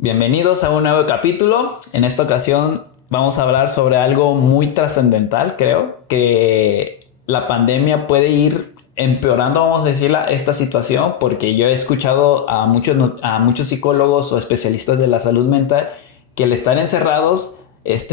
Bienvenidos a un nuevo capítulo. En esta ocasión vamos a hablar sobre algo muy trascendental, creo, que la pandemia puede ir empeorando, vamos a decir, esta situación, porque yo he escuchado a muchos psicólogos o especialistas de la salud mental que el estar encerrados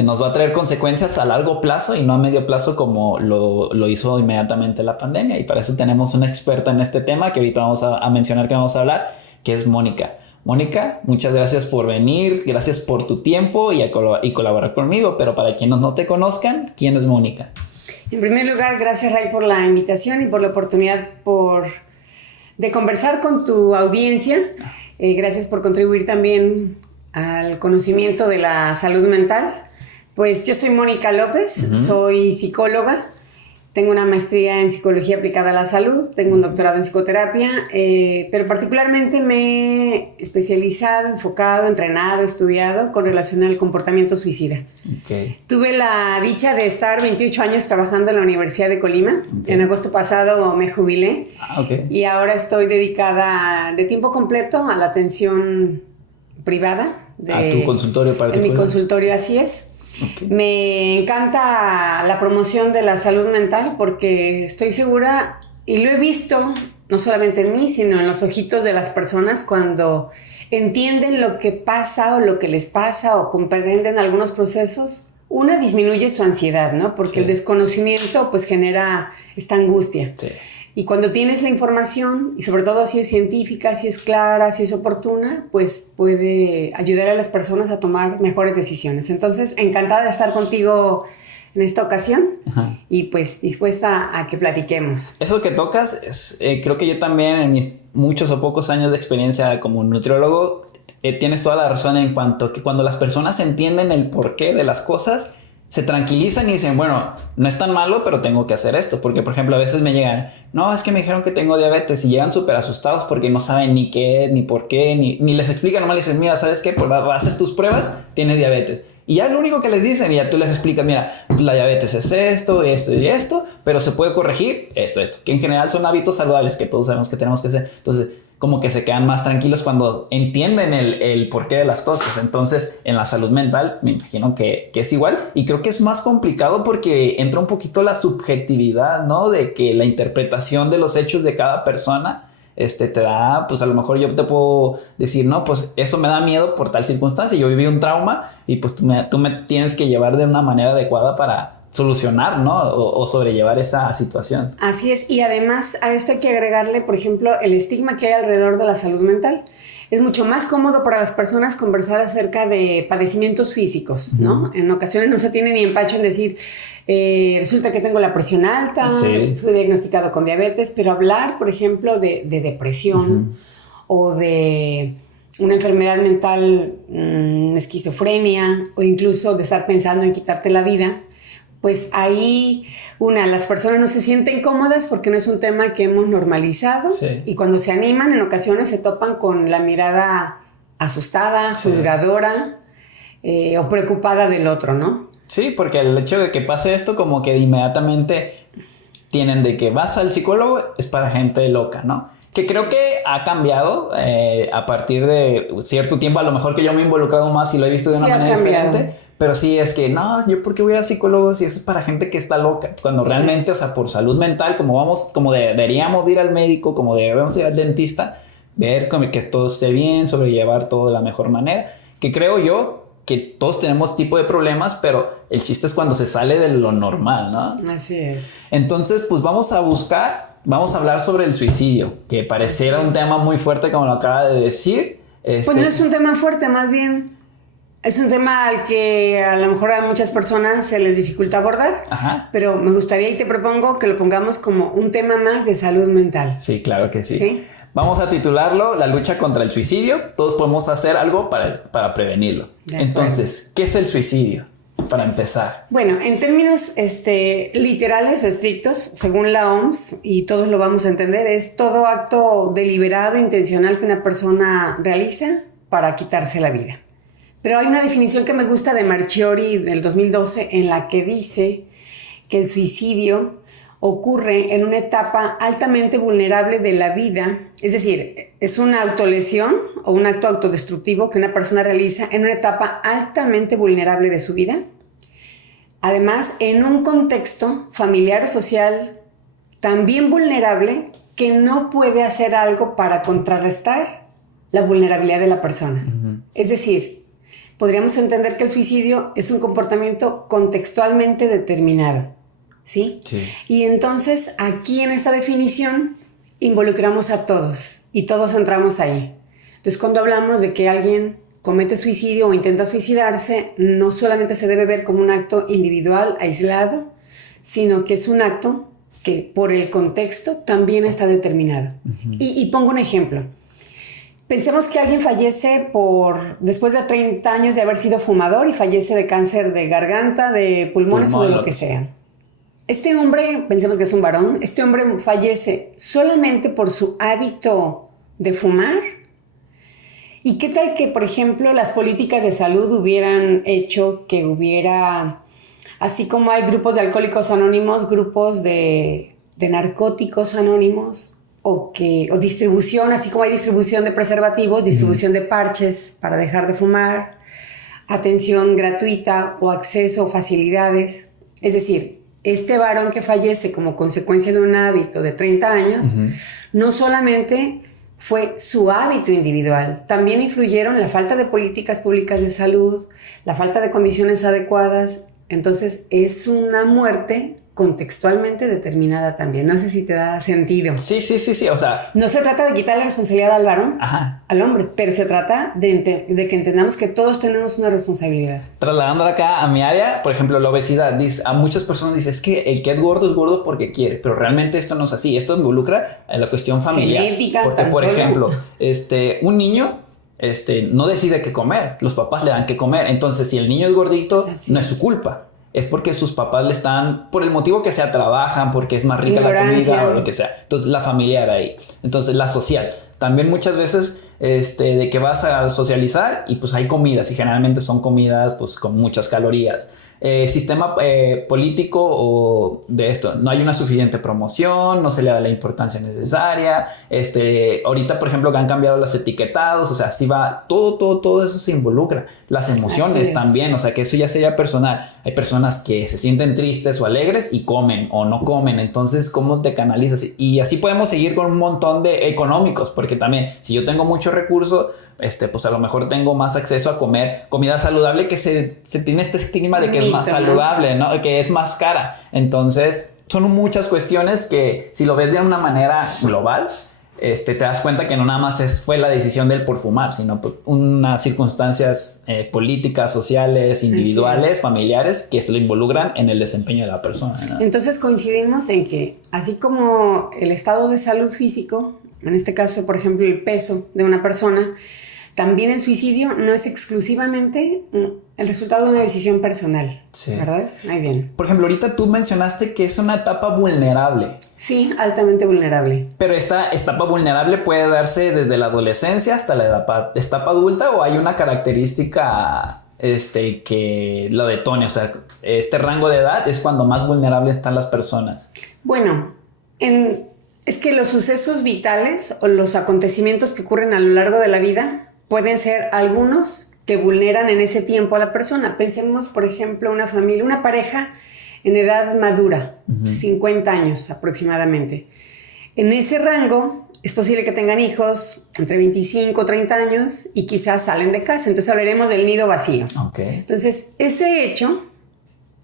nos va a traer consecuencias a largo plazo y no a medio plazo como lo hizo inmediatamente la pandemia. Y para eso tenemos una experta en este tema que ahorita vamos a mencionar que vamos a hablar, que es Mónica. Mónica, muchas gracias por venir, gracias por tu tiempo y colaborar conmigo, pero para quienes no te conozcan, ¿quién es Mónica? En primer lugar, gracias Ray por la invitación y por la oportunidad de conversar con tu audiencia. Gracias por contribuir también al conocimiento de la salud mental. Pues yo soy Mónica López, soy psicóloga. Tengo una maestría en psicología aplicada a la salud, tengo un doctorado en psicoterapia, pero particularmente me he especializado, enfocado, entrenado, estudiado con relación al comportamiento suicida. Okay. Tuve la dicha de estar 28 años trabajando en la Universidad de Colima. Okay. En agosto pasado me jubilé. Okay. Y ahora estoy dedicada de tiempo completo a la atención privada. ¿A tu consultorio particular? En mi consultorio, así es. Okay. Me encanta la promoción de la salud mental porque estoy segura, y lo he visto no solamente en mí, sino en los ojitos de las personas cuando entienden lo que pasa o lo que les pasa o comprenden algunos procesos. Una, disminuye su ansiedad, ¿no? Porque el desconocimiento pues genera esta angustia. Sí. Y cuando tienes la información, y sobre todo si es científica, si es clara, si es oportuna, pues puede ayudar a las personas a tomar mejores decisiones. Entonces, encantada de estar contigo en esta ocasión. Ajá. Y pues dispuesta a que platiquemos. Eso que tocas, creo que yo también en mis muchos o pocos años de experiencia como nutriólogo, tienes toda la razón en cuanto a que cuando las personas entienden el porqué de las cosas, se tranquilizan y dicen, bueno, no es tan malo, pero tengo que hacer esto. Porque, por ejemplo, a veces me llegan, no, es que me dijeron que tengo diabetes, y llegan súper asustados porque no saben ni qué, ni por qué, ni les explican. Nomás les dicen, mira, ¿sabes qué? Pues haces tus pruebas, tienes diabetes. Y ya lo único que les dicen, y ya tú les explicas, mira, la diabetes es esto, esto y esto, pero se puede corregir esto, que en general son hábitos saludables que todos sabemos que tenemos que hacer. Entonces, como que se quedan más tranquilos cuando entienden el porqué de las cosas. Entonces, en la salud mental, me imagino que es igual. Y creo que es más complicado porque entra un poquito la subjetividad, ¿no? De que la interpretación de los hechos de cada persona te da, pues a lo mejor yo te puedo decir, no, pues eso me da miedo por tal circunstancia. Yo viví un trauma y pues tú me tienes que llevar de una manera adecuada para solucionar, ¿no? O sobrellevar esa situación. Así es, y además a esto hay que agregarle, por ejemplo, el estigma que hay alrededor de la salud mental. Es mucho más cómodo para las personas conversar acerca de padecimientos físicos, ¿no? En ocasiones no se tiene ni empacho en decir, resulta que tengo la presión alta, fui diagnosticado con diabetes, pero hablar, por ejemplo, de depresión o de una enfermedad mental, esquizofrenia, o incluso de estar pensando en quitarte la vida, pues ahí, las personas no se sienten cómodas porque no es un tema que hemos normalizado. Sí. Y cuando se animan, en ocasiones se topan con la mirada asustada, juzgadora, o preocupada del otro, ¿no? Sí, porque el hecho de que pase esto, como que inmediatamente tienen de que vas al psicólogo, es para gente loca, ¿no? Que creo que ha cambiado a partir de cierto tiempo. A lo mejor que yo me he involucrado más y lo he visto de una manera diferente. Pero sí es que, no, yo por qué voy a psicólogo si eso es para gente que está loca. Cuando realmente, o sea, por salud mental, como deberíamos ir al médico, como debemos ir al dentista, ver que todo esté bien, sobrellevar todo de la mejor manera. Que creo yo que todos tenemos tipo de problemas, pero el chiste es cuando se sale de lo normal, ¿no? Así es. Entonces, pues vamos a hablar sobre el suicidio, que pareciera un tema muy fuerte como lo acaba de decir. Pues no es un tema fuerte, más bien es un tema al que a lo mejor a muchas personas se les dificulta abordar. Ajá. Pero me gustaría y te propongo que lo pongamos como un tema más de salud mental. Sí, claro que sí. ¿Sí? Vamos a titularlo La lucha contra el suicidio. Todos podemos hacer algo para prevenirlo. Entonces, ¿qué es el suicidio? Para empezar. Bueno, en términos literales o estrictos, según la OMS, y todos lo vamos a entender, es todo acto deliberado, intencional que una persona realiza para quitarse la vida. Pero hay una definición que me gusta de Marchiori del 2012 en la que dice que el suicidio ocurre en una etapa altamente vulnerable de la vida Es decir, es una autolesión o un acto autodestructivo que una persona realiza en una etapa altamente vulnerable de su vida. Además, en un contexto familiar o social también vulnerable que no puede hacer algo para contrarrestar la vulnerabilidad de la persona. Uh-huh. Es decir, podríamos entender que el suicidio es un comportamiento contextualmente determinado, ¿sí? Sí. Y entonces, aquí en esta definición, involucramos a todos y todos entramos ahí. Entonces, cuando hablamos de que alguien comete suicidio o intenta suicidarse, no solamente se debe ver como un acto individual, aislado, sino que es un acto que por el contexto también está determinado. Uh-huh. Y pongo un ejemplo. Pensemos que alguien fallece después de 30 años de haber sido fumador y fallece de cáncer de garganta, de pulmones o de lo que sea. Este hombre, pensemos que es un varón, este hombre fallece solamente por su hábito de fumar. ¿Y qué tal que, por ejemplo, las políticas de salud hubieran hecho que hubiera, así como hay grupos de alcohólicos anónimos, grupos de narcóticos anónimos, o distribución, así como hay distribución de preservativos, distribución de parches para dejar de fumar, atención gratuita o acceso o facilidades? Es decir, este varón que fallece como consecuencia de un hábito de 30 años, uh-huh, no solamente fue su hábito individual, también influyeron la falta de políticas públicas de salud, la falta de condiciones adecuadas. Entonces es una muerte contextualmente determinada también. No sé si te da sentido. Sí, o sea... No se trata de quitar la responsabilidad al varón, ajá, al hombre, pero se trata de que entendamos que todos tenemos una responsabilidad. Trasladándola acá a mi área, por ejemplo, la obesidad. A muchas personas dicen, es que el que es gordo porque quiere, pero realmente esto no es así. Esto involucra en la cuestión familiar. Genética, porque, por ejemplo, un niño no decide qué comer, los papás le dan qué comer. Entonces, si el niño es gordito, así no es su culpa. Es porque sus papás le están, por el motivo que sea, trabajan, porque es más rica la comida o lo que sea. Entonces, la familiar ahí. Entonces, la social. También muchas veces, de que vas a socializar y pues hay comidas y generalmente son comidas pues con muchas calorías. Sistema político o de esto, no hay una suficiente promoción, no se le da la importancia necesaria. Ahorita, por ejemplo, que han cambiado los etiquetados, o sea, sí va, todo eso se involucra. Las emociones también, o sea, que eso ya sería personal. Hay personas que se sienten tristes o alegres y comen o no comen, entonces, ¿cómo te canalizas? Y así podemos seguir con un montón de económicos, porque también, si yo tengo mucho recurso, pues a lo mejor tengo más acceso a comer comida saludable, que se tiene este estigma de que es más saludable, ¿no? Que es más cara. Entonces, son muchas cuestiones que si lo ves de una manera global, te das cuenta que no nada más fue la decisión de él por fumar, sino por unas circunstancias políticas, sociales, individuales, familiares, que se lo involucran en el desempeño de la persona, ¿no? Entonces coincidimos en que, así como el estado de salud físico, en este caso, por ejemplo, el peso de una persona, también el suicidio no es exclusivamente el resultado de una decisión personal, sí, ¿verdad? Muy bien. Por ejemplo, ahorita tú mencionaste que es una etapa vulnerable. Sí, altamente vulnerable. Pero esta etapa vulnerable puede darse desde la adolescencia hasta la etapa adulta, ¿o hay una característica que lo detone? O sea, este rango de edad es cuando más vulnerables están las personas. Bueno, es que los sucesos vitales o los acontecimientos que ocurren a lo largo de la vida pueden ser algunos que vulneran en ese tiempo a la persona. Pensemos, por ejemplo, una familia, una pareja en edad madura, uh-huh, 50 años aproximadamente. En ese rango es posible que tengan hijos entre 25 o 30 años y quizás salen de casa. Entonces hablaremos del nido vacío. Okay. Entonces, ese hecho,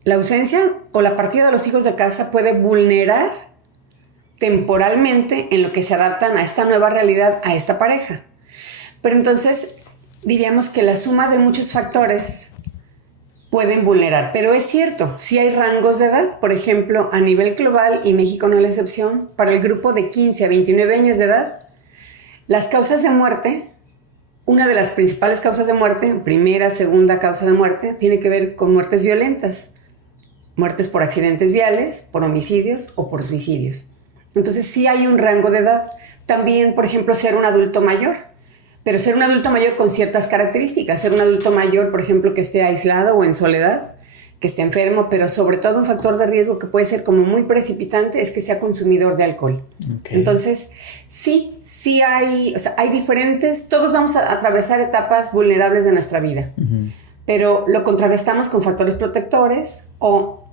la ausencia o la partida de los hijos de casa puede vulnerar temporalmente en lo que se adaptan a esta nueva realidad, a esta pareja. Pero entonces diríamos que la suma de muchos factores pueden vulnerar. Pero es cierto, sí hay rangos de edad. Por ejemplo, a nivel global, y México no es la excepción, para el grupo de 15 a 29 años de edad, las causas de muerte, una de las principales causas de muerte, primera, segunda causa de muerte, tiene que ver con muertes violentas. Muertes por accidentes viales, por homicidios o por suicidios. Entonces sí hay un rango de edad. También, por ejemplo, ser un adulto mayor. Pero ser un adulto mayor con ciertas características. Ser un adulto mayor, por ejemplo, que esté aislado o en soledad, que esté enfermo, pero sobre todo un factor de riesgo que puede ser como muy precipitante es que sea consumidor de alcohol. Okay. Entonces, sí hay, o sea, hay diferentes, todos vamos a atravesar etapas vulnerables de nuestra vida, pero lo contrarrestamos con factores protectores o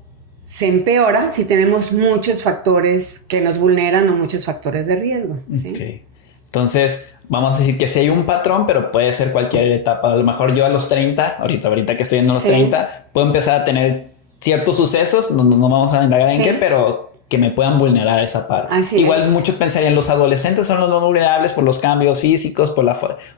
se empeora si tenemos muchos factores que nos vulneran o muchos factores de riesgo. ¿Sí? Okay. Entonces, vamos a decir que sí hay un patrón, pero puede ser cualquier etapa. A lo mejor yo a los 30, ahorita que estoy en los 30, puedo empezar a tener ciertos sucesos, no vamos a indagar en qué, pero que me puedan vulnerar esa parte. Igual muchos pensarían los adolescentes son los más vulnerables por los cambios físicos,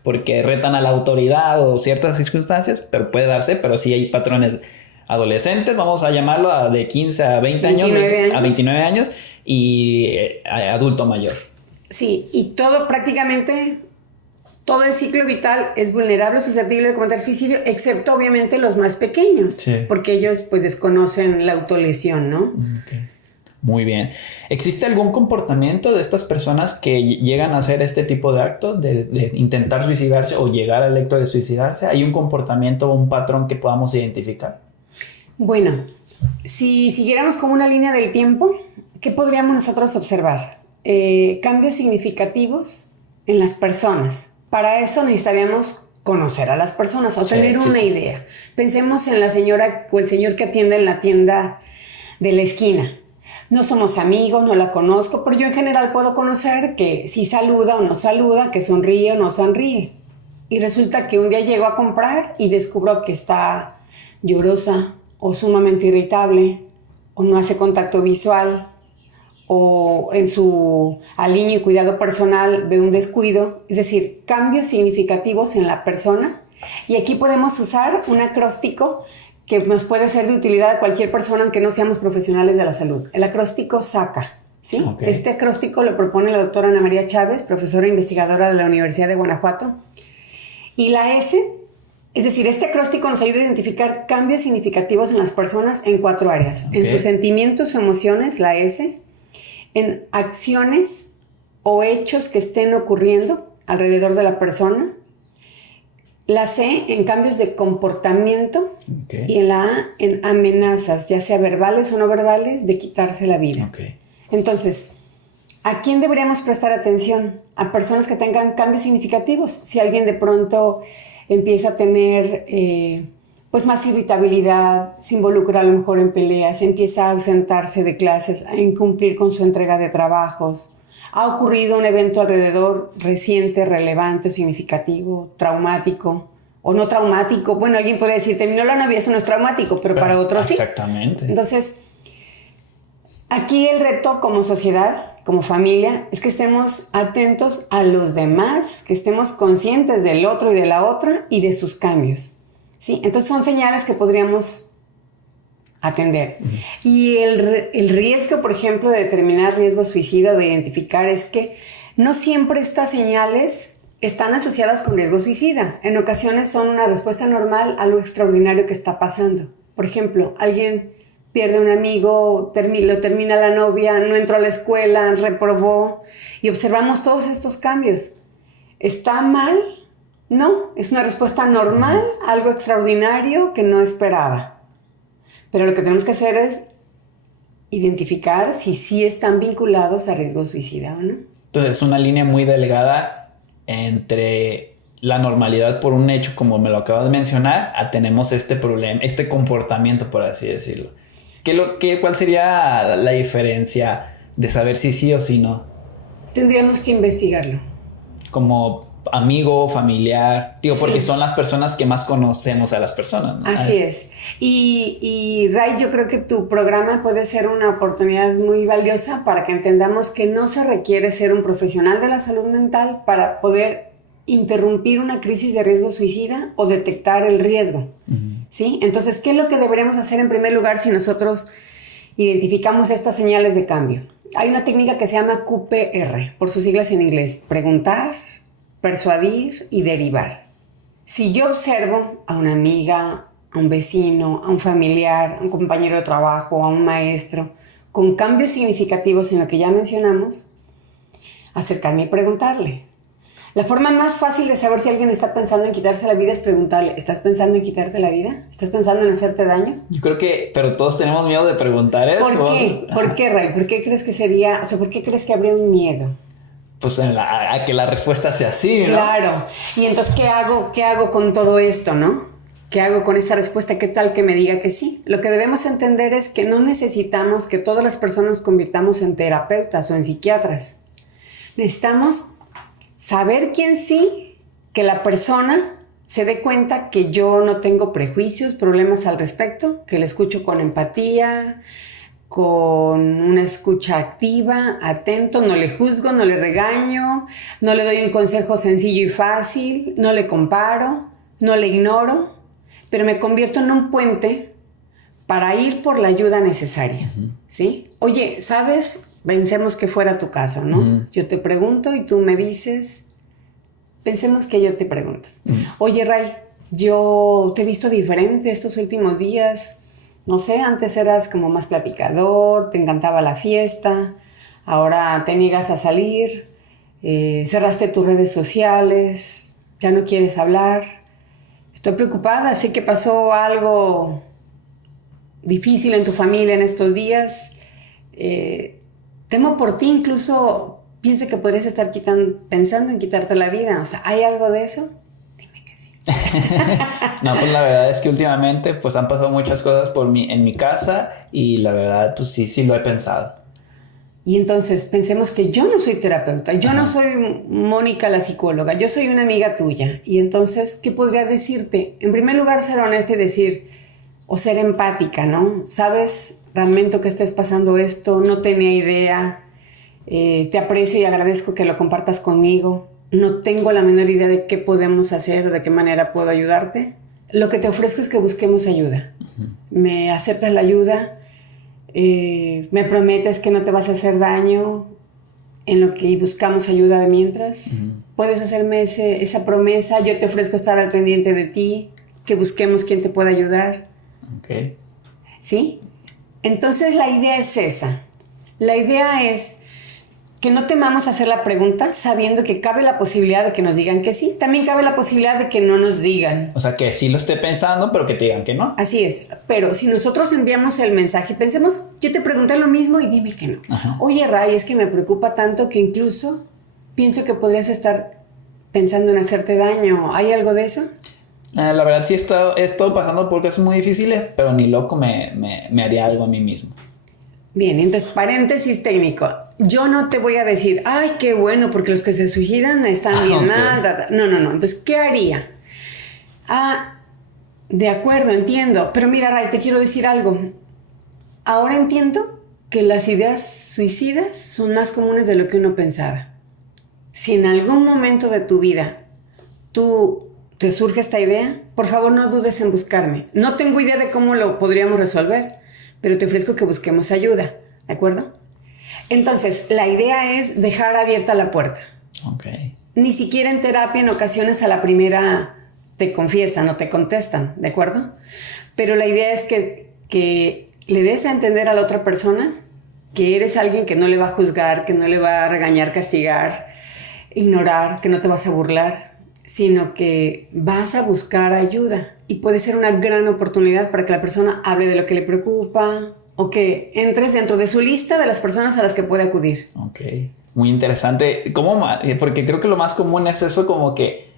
porque retan a la autoridad o ciertas circunstancias, pero puede darse, pero sí hay patrones adolescentes, vamos a llamarlo de 15 a 20 años, a 29 años y adulto mayor. Sí, y prácticamente todo el ciclo vital es vulnerable, susceptible de cometer suicidio, excepto obviamente los más pequeños, porque ellos pues desconocen la autolesión, ¿no? Okay. Muy bien. ¿Existe algún comportamiento de estas personas que llegan a hacer este tipo de actos, de intentar suicidarse o llegar al acto de suicidarse? ¿Hay un comportamiento o un patrón que podamos identificar? Bueno, si siguiéramos como una línea del tiempo, ¿qué podríamos nosotros observar? Cambios significativos en las personas. Para eso necesitaríamos conocer a las personas o tener una idea. Pensemos en la señora o el señor que atiende en la tienda de la esquina. No somos amigos, no la conozco, pero yo en general puedo conocer que si saluda o no saluda, que sonríe o no sonríe. Y resulta que un día llego a comprar y descubro que está llorosa o sumamente irritable o no hace contacto visual, o en su aliño y cuidado personal ve un descuido, es decir, cambios significativos en la persona. Y aquí podemos usar un acróstico que nos puede ser de utilidad a cualquier persona, aunque no seamos profesionales de la salud. El acróstico SACA, ¿sí? Okay. Este acróstico lo propone la doctora Ana María Chávez, profesora e investigadora de la Universidad de Guanajuato. Y la S, es decir, este acróstico nos ayuda a identificar cambios significativos en las personas en 4 áreas. Okay. En sus sentimientos o emociones, la S, en acciones o hechos que estén ocurriendo alrededor de la persona, la C en cambios de comportamiento, okay, y en la A en amenazas, ya sea verbales o no verbales, de quitarse la vida. Okay. Entonces, ¿a quién deberíamos prestar atención? A personas que tengan cambios significativos. Si alguien de pronto empieza a tener pues más irritabilidad, se involucra a lo mejor en peleas, empieza a ausentarse de clases, a incumplir con su entrega de trabajos, ha ocurrido un evento alrededor reciente, relevante, significativo, traumático o no traumático. Bueno, alguien puede decir, terminó la novia, eso no es traumático, pero para otros sí. Exactamente. Entonces, aquí el reto como sociedad, como familia, es que estemos atentos a los demás, que estemos conscientes del otro y de la otra y de sus cambios. ¿Sí? Entonces son señales que podríamos atender. Y el riesgo, por ejemplo, de determinar riesgo suicida, de identificar, es que no siempre estas señales están asociadas con riesgo suicida. En ocasiones son una respuesta normal a lo extraordinario que está pasando. Por ejemplo, alguien pierde un amigo, lo termina la novia, no entró a la escuela, reprobó, y observamos todos estos cambios. ¿Está mal? No, es una respuesta normal, algo extraordinario que no esperaba. Pero lo que tenemos que hacer es identificar si sí están vinculados a riesgo suicida o no. Entonces es una línea muy delgada entre la normalidad por un hecho, como me lo acabo de mencionar, a tenemos este problema, este comportamiento, por así decirlo. ¿Cuál sería la diferencia de saber si sí o si no? Tendríamos que investigarlo. Como amigo, familiar, digo, sí, porque son las personas que más conocemos a las personas, ¿no? Así es. Y Ray, yo creo que tu programa puede ser una oportunidad muy valiosa para que entendamos que no se requiere ser un profesional de la salud mental para poder interrumpir una crisis de riesgo suicida o detectar el riesgo. ¿Sí? Entonces, ¿qué es lo que deberíamos hacer en primer lugar si nosotros identificamos estas señales de cambio? Hay una técnica que se llama QPR, por sus siglas en inglés: preguntar, persuadir y derivar. Si yo observo a una amiga, a un vecino, a un familiar, a un compañero de trabajo, a un maestro, con cambios significativos en lo que ya mencionamos, acercarme y preguntarle: La forma más fácil de saber si alguien está pensando en quitarse la vida es preguntarle, ¿estás pensando en quitarte la vida? ¿Estás pensando en hacerte daño? Yo creo que, pero todos tenemos miedo de preguntar eso. ¿Por qué? ¿Por qué, Ray? ¿Por qué crees que sería, o sea, por qué crees que habría un miedo? Pues a que la respuesta sea sí, ¿no? Claro. Y entonces, ¿qué hago? ¿Qué hago con todo esto, no? ¿Qué hago con esta respuesta? ¿Qué tal que me diga que sí? Lo que debemos entender es que no necesitamos que todas las personas nos convirtamos en terapeutas o en psiquiatras. Necesitamos saber quién sí, que la persona se dé cuenta que yo no tengo prejuicios, problemas al respecto, que le escucho con empatía, con una escucha activa, atento, no le juzgo, no le regaño, no le doy un consejo sencillo y fácil, no le comparo, no le ignoro, pero me convierto en un puente para ir por la ayuda necesaria, ¿sí? Oye, ¿sabes? Pensemos que fuera tu caso, ¿no? Yo te pregunto y tú me dices, pensemos que yo te pregunto. Oye, Ray, yo te he visto diferente estos últimos días. No sé, antes eras como más platicador, te encantaba la fiesta, ahora te niegas a salir, cerraste tus redes sociales, ya no quieres hablar. Estoy preocupada, sé que pasó algo difícil en tu familia en estos días. Temo por ti, incluso pienso que podrías estar pensando en quitarte la vida. O sea, ¿hay algo de eso? Dime que sí. No, pues la verdad es que últimamente pues han pasado muchas cosas en mi casa y la verdad pues sí lo he pensado. Y entonces pensemos que yo no soy terapeuta, yo no soy Mónica la psicóloga, yo soy una amiga tuya. Y entonces, ¿qué podría decirte? En primer lugar, ser honesta y decir, o ser empática, ¿no? ¿Sabes? Lamento que estés pasando esto, no tenía idea, te aprecio y agradezco que lo compartas conmigo, no tengo la menor idea de qué podemos hacer o de qué manera puedo ayudarte. Lo que te ofrezco es que busquemos ayuda. ¿Me aceptas la ayuda? ¿Me prometes que no te vas a hacer daño en lo que buscamos ayuda de mientras? ¿Puedes hacerme esa promesa? Yo te ofrezco estar al pendiente de ti, que busquemos quién te pueda ayudar. Ok. ¿Sí? Entonces la idea es esa. La idea es que no temamos hacer la pregunta sabiendo que cabe la posibilidad de que nos digan que sí. También cabe la posibilidad de que no nos digan. O sea, que sí lo esté pensando, pero que te digan que no. Así es. Pero si nosotros enviamos el mensaje, pensemos, yo te pregunté lo mismo y dime que no. Oye, Ray, es que me preocupa tanto que incluso pienso que podrías estar pensando en hacerte daño. ¿Hay algo de eso? La verdad sí he estado pasando por cosas muy difíciles, pero ni loco me haría algo a mí mismo. Bien, entonces paréntesis técnico. Yo no te voy a decir, ay, qué bueno, porque los que se suicidan están bien mal. No. Entonces, ¿qué haría? De acuerdo, entiendo. Pero mira, Ray, te quiero decir algo. Ahora entiendo que las ideas suicidas son más comunes de lo que uno pensaba. Si en algún momento de tu vida te surge esta idea, por favor no dudes en buscarme. No tengo idea de cómo lo podríamos resolver, pero te ofrezco que busquemos ayuda, ¿de acuerdo? Entonces, la idea es dejar abierta la puerta. Ok. Ni siquiera en terapia, en ocasiones a la primera te confiesan o te contestan, ¿de acuerdo? Pero la idea es que le des a entender a la otra persona que eres alguien que no le va a juzgar, que no le va a regañar, castigar, ignorar, que no te vas a burlar, sino que vas a buscar ayuda. Y puede ser una gran oportunidad para que la persona hable de lo que le preocupa o que entres dentro de su lista de las personas a las que puede acudir. Ok. Muy interesante. Porque creo que lo más común es eso, como que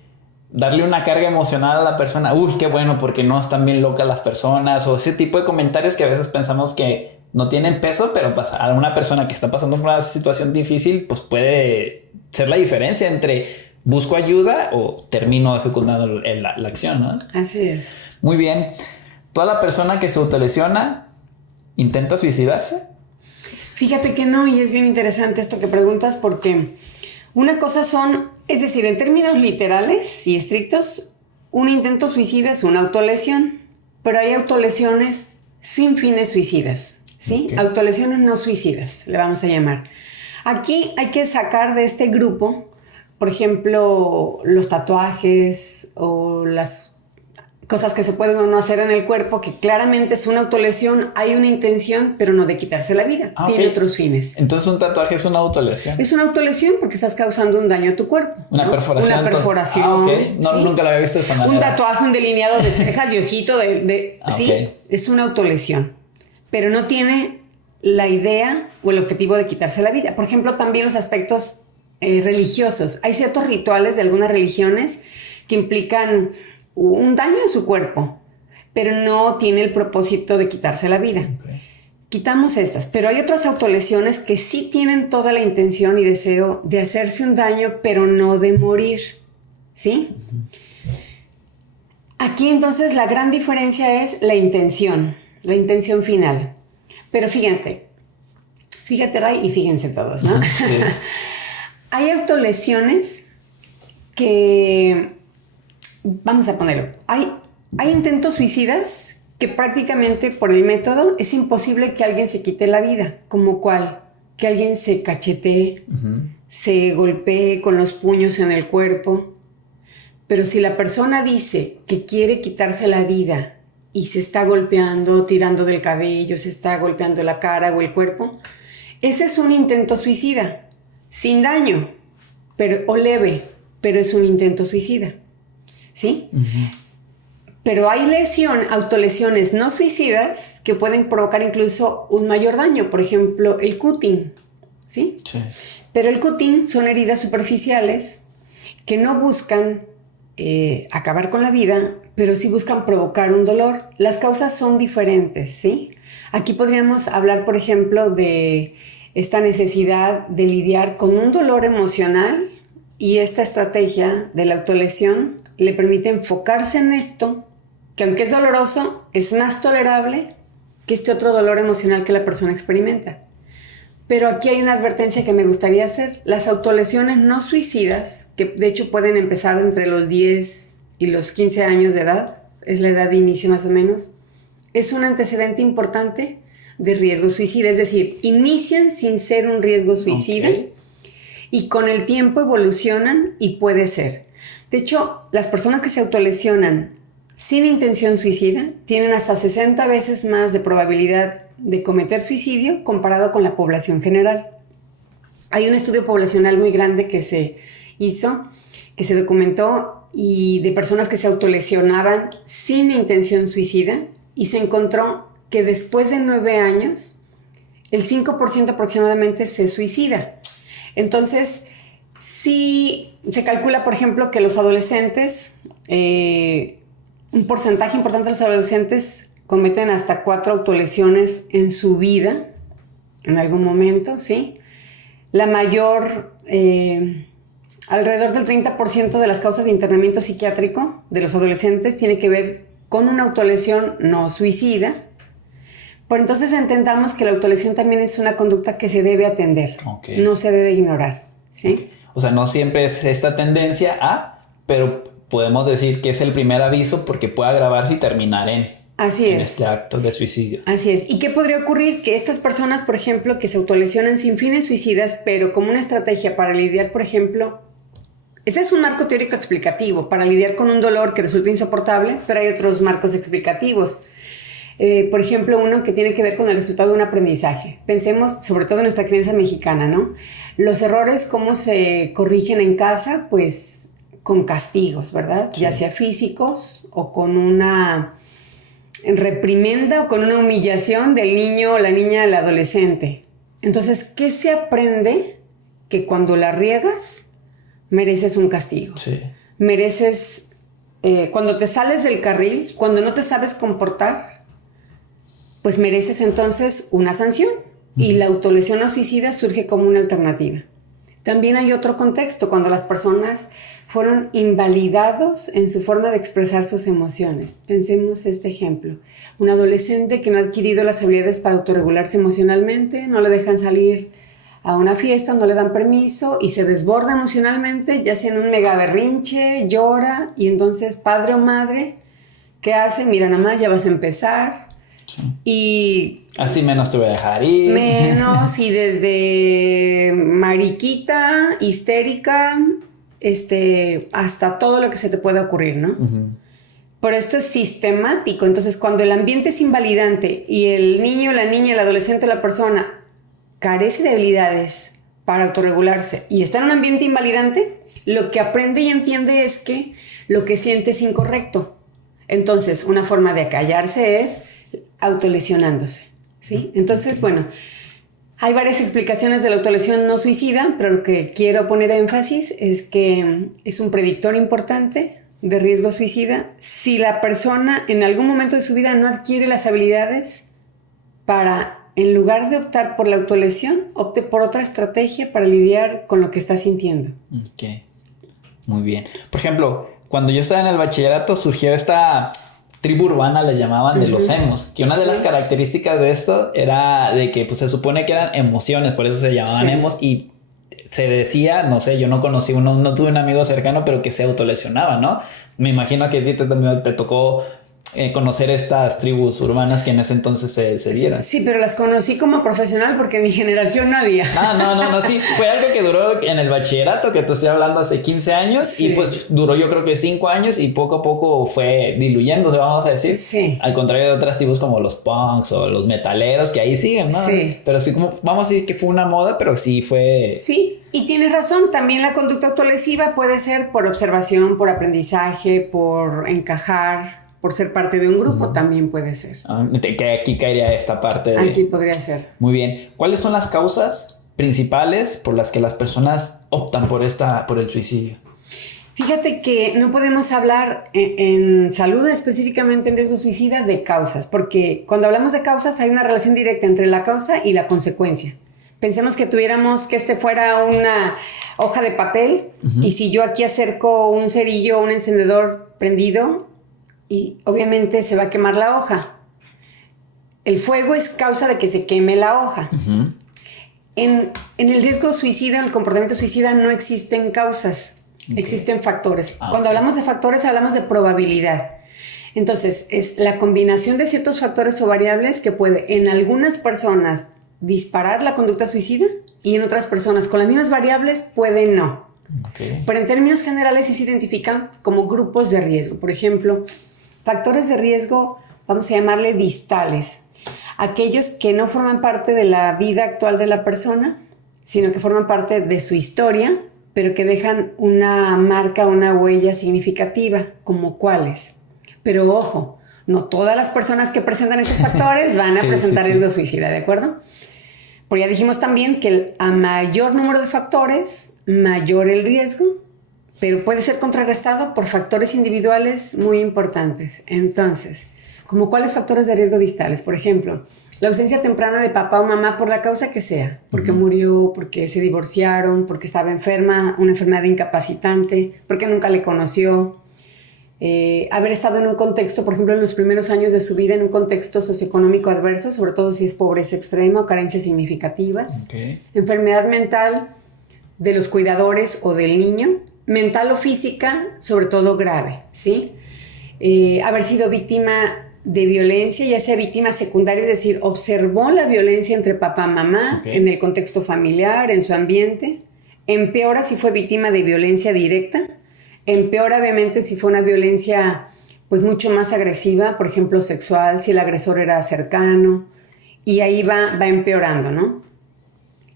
darle una carga emocional a la persona. Uy, qué bueno, porque no están bien locas las personas. O ese tipo de comentarios que a veces pensamos que no tienen peso, pero pues a una persona que está pasando por una situación difícil, pues puede ser la diferencia entre busco ayuda o termino ejecutando la acción, ¿no? Así es. Muy bien. ¿Toda la persona que se autolesiona intenta suicidarse? Fíjate que no, y es bien interesante esto que preguntas porque una cosa es decir, en términos literales y estrictos, un intento suicida es una autolesión, pero hay autolesiones sin fines suicidas, ¿sí? Okay. Autolesiones no suicidas, le vamos a llamar. Aquí hay que sacar de este grupo, por ejemplo, los tatuajes o las cosas que se pueden o no hacer en el cuerpo, que claramente es una autolesión, hay una intención, pero no de quitarse la vida. Tiene otros fines. Entonces un tatuaje es una autolesión. Es una autolesión porque estás causando un daño a tu cuerpo. Una perforación. Una perforación. No, ¿sí? Nunca la había visto de esa manera. Un tatuaje, un delineado de cejas y ojito sí, okay. Es una autolesión. Pero no tiene la idea o el objetivo de quitarse la vida. Por ejemplo, también los aspectos religiosos. Hay ciertos rituales de algunas religiones que implican un daño a su cuerpo, pero no tiene el propósito de quitarse la vida. Okay. Quitamos estas, pero hay otras autolesiones que sí tienen toda la intención y deseo de hacerse un daño, pero no de morir, ¿sí? Uh-huh. Aquí entonces la gran diferencia es la intención final. Pero fíjate Ray, y fíjense todos, ¿no? Sí. Hay autolesiones que, vamos a ponerlo, hay intentos suicidas que prácticamente por el método es imposible que alguien se quite la vida. ¿Como cuál? Que alguien se cachetee, uh-huh, se golpee con los puños en el cuerpo. Pero si la persona dice que quiere quitarse la vida y se está golpeando, tirando del cabello, se está golpeando la cara o el cuerpo, ese es un intento suicida, sin daño, o leve, pero es un intento suicida, ¿sí? Uh-huh. Pero hay autolesiones no suicidas que pueden provocar incluso un mayor daño. Por ejemplo, el cutting, ¿sí? Sí. Pero el cutting son heridas superficiales que no buscan acabar con la vida, pero sí buscan provocar un dolor. Las causas son diferentes, ¿sí? Aquí podríamos hablar, por ejemplo, de esta necesidad de lidiar con un dolor emocional, y esta estrategia de la autolesión le permite enfocarse en esto, que aunque es doloroso, es más tolerable que este otro dolor emocional que la persona experimenta. Pero aquí hay una advertencia que me gustaría hacer. Las autolesiones no suicidas, que de hecho pueden empezar entre los 10 y los 15 años de edad, es la edad de inicio más o menos, es un antecedente importante de riesgo suicida. Es decir, inician sin ser un riesgo suicida, okay, y con el tiempo evolucionan y puede ser. De hecho, las personas que se autolesionan sin intención suicida tienen hasta 60 veces más de probabilidad de cometer suicidio comparado con la población general. Hay un estudio poblacional muy grande que se hizo, que se documentó, y de personas que se autolesionaban sin intención suicida, y se encontró que después de 9 años el 5% aproximadamente se suicida. Entonces, sí se calcula, por ejemplo, que los adolescentes, un porcentaje importante de los adolescentes cometen hasta 4 autolesiones en su vida, en algún momento, ¿sí? La mayor, alrededor del 30% de las causas de internamiento psiquiátrico de los adolescentes tiene que ver con una autolesión no suicida. Pero entonces entendamos que la autolesión también es una conducta que se debe atender, okay, no se debe ignorar, ¿sí? O sea, no siempre es esta tendencia pero podemos decir que es el primer aviso porque puede agravarse y terminar en este acto de suicidio. Así es. ¿Y qué podría ocurrir? Que estas personas, por ejemplo, que se autolesionan sin fines suicidas, pero como una estrategia para lidiar, por ejemplo, ese es un marco teórico explicativo, para lidiar con un dolor que resulta insoportable, pero hay otros marcos explicativos. Por ejemplo, uno que tiene que ver con el resultado de un aprendizaje. Pensemos sobre todo en nuestra crianza mexicana, ¿no? Los errores, ¿cómo se corrigen en casa? Pues con castigos, ¿verdad? Sí. Ya sea físicos o con una reprimenda o con una humillación del niño o la niña, el adolescente. Entonces, ¿qué se aprende? Que cuando la riegas, mereces un castigo. Sí. Mereces, cuando te sales del carril, cuando no te sabes comportar, pues mereces entonces una sanción. Y la autolesión no suicida surge como una alternativa. También hay otro contexto, cuando las personas fueron invalidados en su forma de expresar sus emociones. Pensemos este ejemplo. Un adolescente que no ha adquirido las habilidades para autorregularse emocionalmente, no le dejan salir a una fiesta, no le dan permiso y se desborda emocionalmente, ya sea en un mega berrinche, llora, y entonces padre o madre, ¿qué hace? Mira, nada más ya vas a empezar. Sí. Y así menos te voy a dejar ir. Menos, y desde mariquita, histérica, hasta todo lo que se te pueda ocurrir, ¿no? Uh-huh. Pero esto es sistemático. Entonces, cuando el ambiente es invalidante y el niño, la niña, el adolescente, la persona carece de habilidades para autorregularse y está en un ambiente invalidante, lo que aprende y entiende es que lo que siente es incorrecto. Entonces, una forma de acallarse es autolesionándose, ¿sí? Entonces, bueno, hay varias explicaciones de la autolesión no suicida, pero lo que quiero poner énfasis es que es un predictor importante de riesgo suicida si la persona en algún momento de su vida no adquiere las habilidades para, en lugar de optar por la autolesión, opte por otra estrategia para lidiar con lo que está sintiendo. Ok, muy bien. Por ejemplo, cuando yo estaba en el bachillerato surgió esta tribu urbana, le llamaban, de los emos, que una de las características de esto era de que pues se supone que eran emociones, por eso se llamaban emos, y se decía, no sé, yo no conocí uno, no tuve un amigo cercano, pero que se autolesionaba, ¿no? Me imagino que a ti también te tocó conocer estas tribus urbanas que en ese entonces se dieron. Sí, pero las conocí como profesional porque en mi generación no había. No, sí. Fue algo que duró en el bachillerato, que te estoy hablando hace 15 años, sí. Y pues duró yo creo que 5 años y poco a poco fue diluyéndose, vamos a decir. Sí. Al contrario de otras tribus como los punks o los metaleros, que ahí siguen, ¿no? Sí. Pero sí, como vamos a decir que fue una moda, pero sí fue... Sí, y tienes razón, también la conducta autolesiva puede ser por observación, por aprendizaje, por encajar, por ser parte de un grupo, también puede ser. Que aquí caería esta parte de... Aquí podría ser. Muy bien. ¿Cuáles son las causas principales por las que las personas optan por el suicidio? Fíjate que no podemos hablar en salud, específicamente en riesgo suicida, de causas, porque cuando hablamos de causas hay una relación directa entre la causa y la consecuencia. Pensemos que tuviéramos que fuera una hoja de papel, y si yo aquí acerco un cerillo o un encendedor prendido, y obviamente se va a quemar la hoja. El fuego es causa de que se queme la hoja. En el riesgo suicida, en el comportamiento suicida, no existen causas, existen factores. Cuando hablamos de factores, hablamos de probabilidad. Entonces, es la combinación de ciertos factores o variables que puede en algunas personas disparar la conducta suicida y en otras personas con las mismas variables puede no. Pero en términos generales sí se identifican como grupos de riesgo. Por ejemplo, factores de riesgo, vamos a llamarle distales. Aquellos que no forman parte de la vida actual de la persona, sino que forman parte de su historia, pero que dejan una marca, una huella significativa, como cuáles. Pero ojo, no todas las personas que presentan estos factores van a presentar riesgo suicida, ¿de acuerdo? Porque ya dijimos también que a mayor número de factores, mayor el riesgo, pero puede ser contrarrestado por factores individuales muy importantes. Entonces, ¿como cuáles factores de riesgo distales? Por ejemplo, la ausencia temprana de papá o mamá por la causa que sea, porque murió, porque se divorciaron, porque estaba enferma, una enfermedad incapacitante, porque nunca le conoció. Haber estado en un contexto, por ejemplo, en los primeros años de su vida, en un contexto socioeconómico adverso, sobre todo si es pobreza extrema o carencias significativas. Enfermedad mental de los cuidadores o del niño, mental o física, sobre todo grave, ¿sí? Haber sido víctima de violencia, ya sea víctima secundaria, es decir, observó la violencia entre papá y mamá, en el contexto familiar, en su ambiente. Empeora si fue víctima de violencia directa. Empeora obviamente si fue una violencia pues mucho más agresiva, por ejemplo sexual, si el agresor era cercano, y ahí va empeorando, ¿no?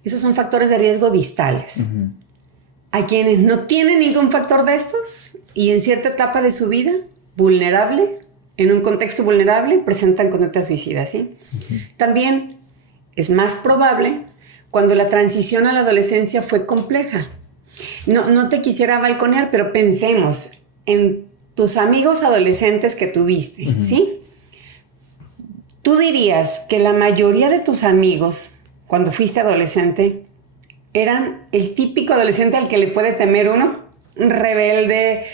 Esos son factores de riesgo distales. Hay quienes no tienen ningún factor de estos y en cierta etapa de su vida, vulnerable, en un contexto vulnerable, presentan conducta suicida, ¿sí? También es más probable cuando la transición a la adolescencia fue compleja. No te quisiera balconear, pero pensemos en tus amigos adolescentes que tuviste, ¿sí? Tú dirías que la mayoría de tus amigos, cuando fuiste adolescente, eran el típico adolescente al que le puede temer uno, rebelde,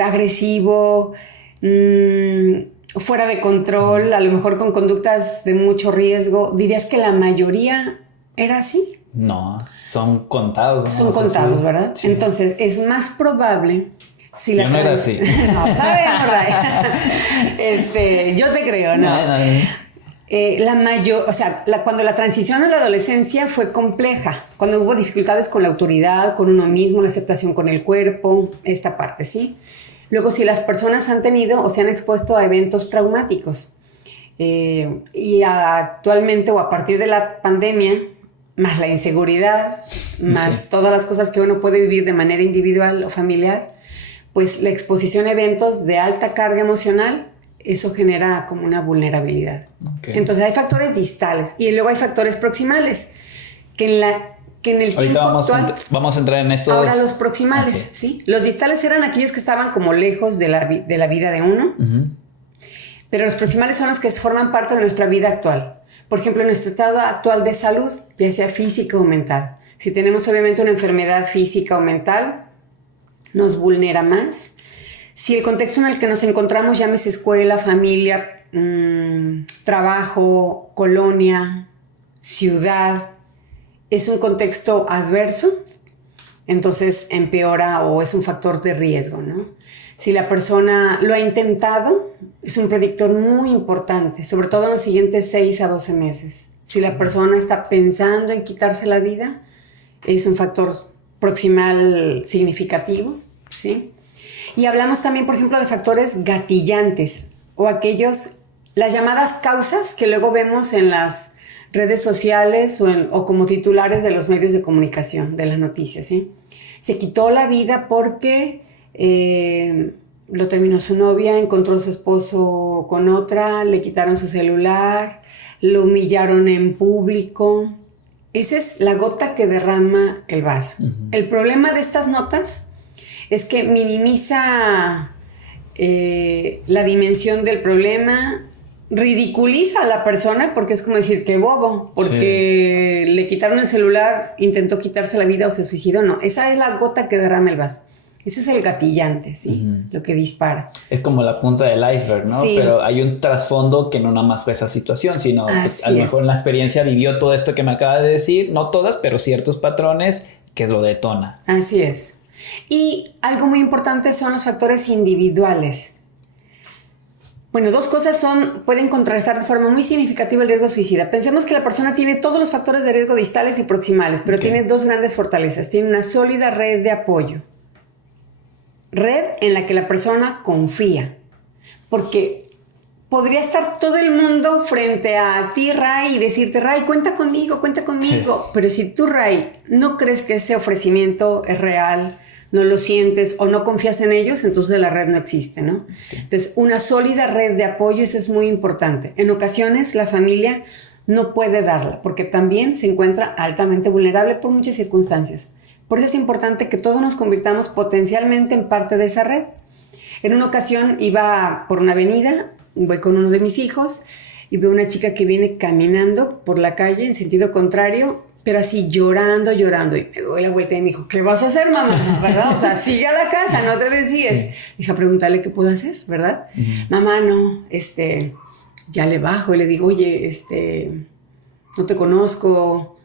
agresivo, fuera de control, a lo mejor con conductas de mucho riesgo. ¿Dirías que la mayoría era así? No, son contados. ¿no? Son contados, ¿sí? ¿Verdad? Sí. Entonces, es más probable... Si yo no era así. No, sabemos, yo te creo, ¿no? Cuando la transición a la adolescencia fue compleja, cuando hubo dificultades con la autoridad, con uno mismo, la aceptación con el cuerpo, esta parte, ¿sí? Luego, si las personas han tenido o se han expuesto a eventos traumáticos, y actualmente o a partir de la pandemia, más la inseguridad, más todas las cosas que uno puede vivir de manera individual o familiar, pues la exposición a eventos de alta carga emocional, eso genera como una vulnerabilidad. Entonces hay factores distales y luego hay factores proximales, que en el ahorita tiempo actual... vamos a entrar en estos... Ahora los proximales, ¿sí? Los distales eran aquellos que estaban como lejos de la vida de uno, pero los proximales son los que forman parte de nuestra vida actual. Por ejemplo, en nuestro estado actual de salud, ya sea física o mental. Si tenemos obviamente una enfermedad física o mental, nos vulnera más. Si el contexto en el que nos encontramos, llámese escuela, familia, trabajo, colonia, ciudad, es un contexto adverso, entonces empeora o es un factor de riesgo, ¿no? Si la persona lo ha intentado, es un predictor muy importante, sobre todo en los siguientes 6 a 12 meses. Si la persona está pensando en quitarse la vida, es un factor proximal significativo, ¿sí? Y hablamos también, por ejemplo, de factores gatillantes o las llamadas causas que luego vemos en las redes sociales o como titulares de los medios de comunicación, de las noticias, ¿sí? Se quitó la vida porque lo terminó su novia, encontró a su esposo con otra, le quitaron su celular, lo humillaron en público. Esa es la gota que derrama el vaso. El problema de estas notas es que minimiza la dimensión del problema, ridiculiza a la persona porque es como decir que bobo, porque le quitaron el celular, intentó quitarse la vida o se suicidó. No, esa es la gota que derrama el vaso. Ese es el gatillante, ¿sí? Lo que dispara. Es como la punta del iceberg, ¿no? Sí. Pero hay un trasfondo que no nada más fue esa situación, sino que a lo mejor en la experiencia vivió todo esto que me acaba de decir, no todas, pero ciertos patrones que lo detona. Así es. Y algo muy importante son los factores individuales. Bueno, dos cosas pueden contrarrestar de forma muy significativa el riesgo suicida. Pensemos que la persona tiene todos los factores de riesgo distales y proximales, pero tiene dos grandes fortalezas. Tiene una sólida red de apoyo. Red en la que la persona confía. Porque podría estar todo el mundo frente a ti, Ray, y decirte, Ray, cuenta conmigo. Sí. Pero si tú, Ray, no crees que ese ofrecimiento es real, no lo sientes o no confías en ellos, entonces la red no existe, ¿no? Entonces, una sólida red de apoyo, eso es muy importante. En ocasiones, la familia no puede darla, porque también se encuentra altamente vulnerable por muchas circunstancias. Por eso es importante que todos nos convirtamos potencialmente en parte de esa red. En una ocasión iba por una avenida, voy con uno de mis hijos y veo una chica que viene caminando por la calle en sentido contrario, pero así llorando. Y me doy la vuelta y me dijo, ¿qué vas a hacer, mamá? ¿Verdad? O sea, sigue a la casa, no te desvíes. Sí. Dije, a preguntarle qué puedo hacer, ¿verdad? Mamá, no, ya le bajo y le digo, oye, no te conozco.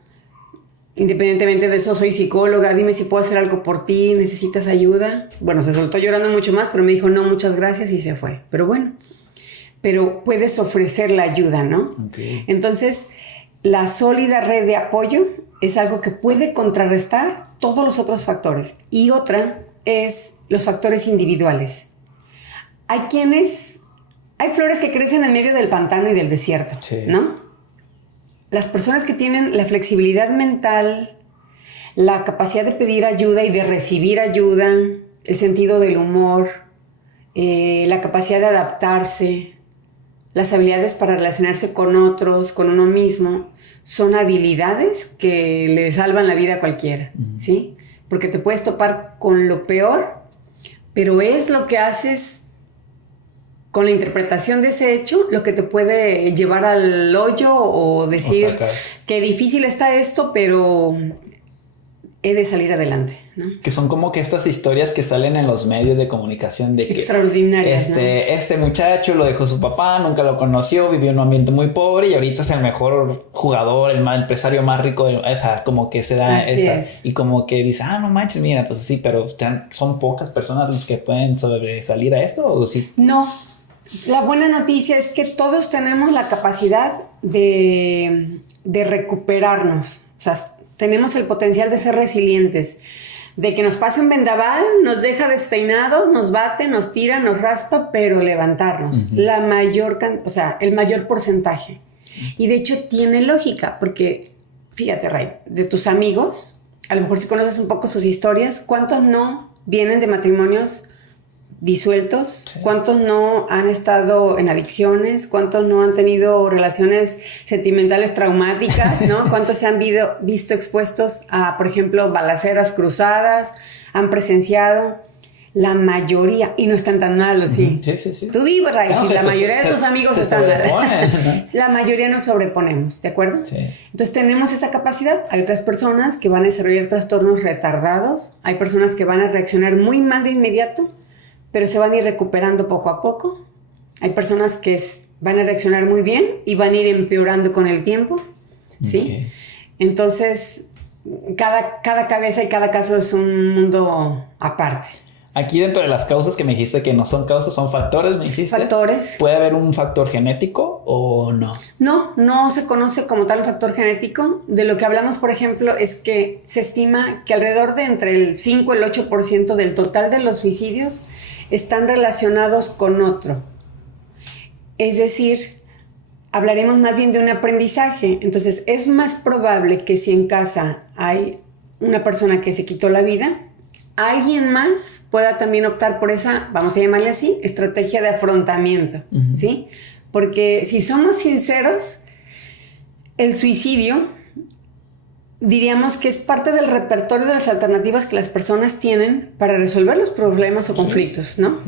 Independientemente de eso, soy psicóloga, dime si puedo hacer algo por ti, ¿necesitas ayuda? Bueno, se soltó llorando mucho más, pero me dijo, no, muchas gracias, y se fue. Pero bueno, puedes ofrecer la ayuda, ¿no? Okay. Entonces, la sólida red de apoyo es algo que puede contrarrestar todos los otros factores. Y otra es los factores individuales. Hay flores que crecen en medio del pantano y del desierto, ¿no? Las personas que tienen la flexibilidad mental, la capacidad de pedir ayuda y de recibir ayuda, el sentido del humor, la capacidad de adaptarse, las habilidades para relacionarse con otros, con uno mismo, son habilidades que le salvan la vida a cualquiera, ¿sí? Porque te puedes topar con lo peor, pero es lo que haces con la interpretación de ese hecho lo que te puede llevar al hoyo o decir qué difícil está esto, pero he de salir adelante, ¿no? Que son como que estas historias que salen en los medios de comunicación de que extraordinarias, ¿no? Este muchacho lo dejó su papá, nunca lo conoció, vivió en un ambiente muy pobre y ahorita es el mejor jugador, el empresario más rico, o sea, como que se da y como que dice, no manches, mira, pues sí, pero son pocas personas los que pueden sobresalir a esto, ¿o sí? No. La buena noticia es que todos tenemos la capacidad de recuperarnos. O sea, tenemos el potencial de ser resilientes. de que nos pase un vendaval, nos deja despeinados, nos bate, nos tira, nos raspa, pero levantarnos. La mayor, el mayor porcentaje. Y de hecho tiene lógica, porque fíjate, Ray, de tus amigos, a lo mejor si conoces un poco sus historias, ¿cuántos no vienen de matrimonios disueltos? Sí. ¿Cuántos no han estado en adicciones? ¿Cuántos no han tenido relaciones sentimentales traumáticas? ¿No? ¿Cuántos se han visto expuestos a, por ejemplo, balaceras cruzadas? ¿Han presenciado? La mayoría, y no están tan malos, ¿sí? Sí. Tú dices, Ray, si la mayoría de tus amigos están mal, la mayoría nos sobreponemos, ¿de acuerdo? Sí. Entonces tenemos esa capacidad. Hay otras personas que van a desarrollar trastornos retardados, hay personas que van a reaccionar muy mal de inmediato, pero se van a ir recuperando poco a poco. Hay personas que van a reaccionar muy bien y van a ir empeorando con el tiempo, ¿sí? Okay. Entonces, cada cabeza y cada caso es un mundo aparte. Aquí dentro de las causas que me dijiste que no son causas, son factores, me dijiste. Factores. ¿Puede haber un factor genético o no? No se conoce como tal un factor genético. De lo que hablamos, por ejemplo, es que se estima que alrededor de entre el 5 y el 8% del total de los suicidios están relacionados con otro. Es decir, hablaremos más bien de un aprendizaje. Entonces, es más probable que si en casa hay una persona que se quitó la vida, alguien más pueda también optar por esa, vamos a llamarle así, estrategia de afrontamiento, ¿sí? Porque si somos sinceros, el suicidio, diríamos que es parte del repertorio de las alternativas que las personas tienen para resolver los problemas o conflictos, ¿no?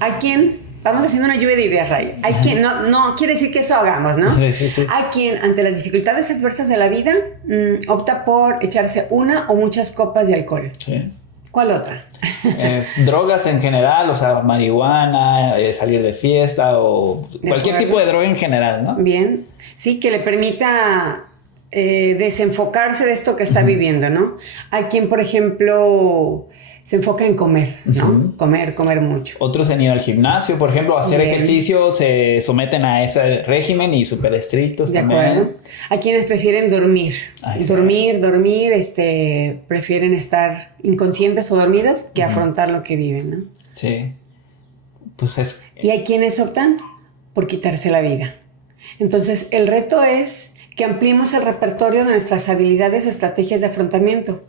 Hay quien, vamos haciendo una lluvia de ideas, Ray, hay quien, no quiere decir que eso hagamos, ¿no? Sí. Hay quien, ante las dificultades adversas de la vida, opta por echarse una o muchas copas de alcohol. Sí. ¿Cuál otra? Drogas en general, o sea, marihuana, salir de fiesta o cualquier tipo de droga en general, ¿no? Bien, sí, que le permita desenfocarse de esto que está viviendo, ¿no? Hay quien, por ejemplo, se enfoca en comer, ¿no? Comer mucho. Otros en ir al gimnasio, por ejemplo, hacer ejercicio, se someten a ese régimen y súper estrictos también. De acuerdo. Hay quienes prefieren dormir. Dormir, prefieren estar inconscientes o dormidos que afrontar lo que viven, ¿no? Sí. Pues es... Y hay quienes optan por quitarse la vida. Entonces, el reto es que ampliemos el repertorio de nuestras habilidades o estrategias de afrontamiento.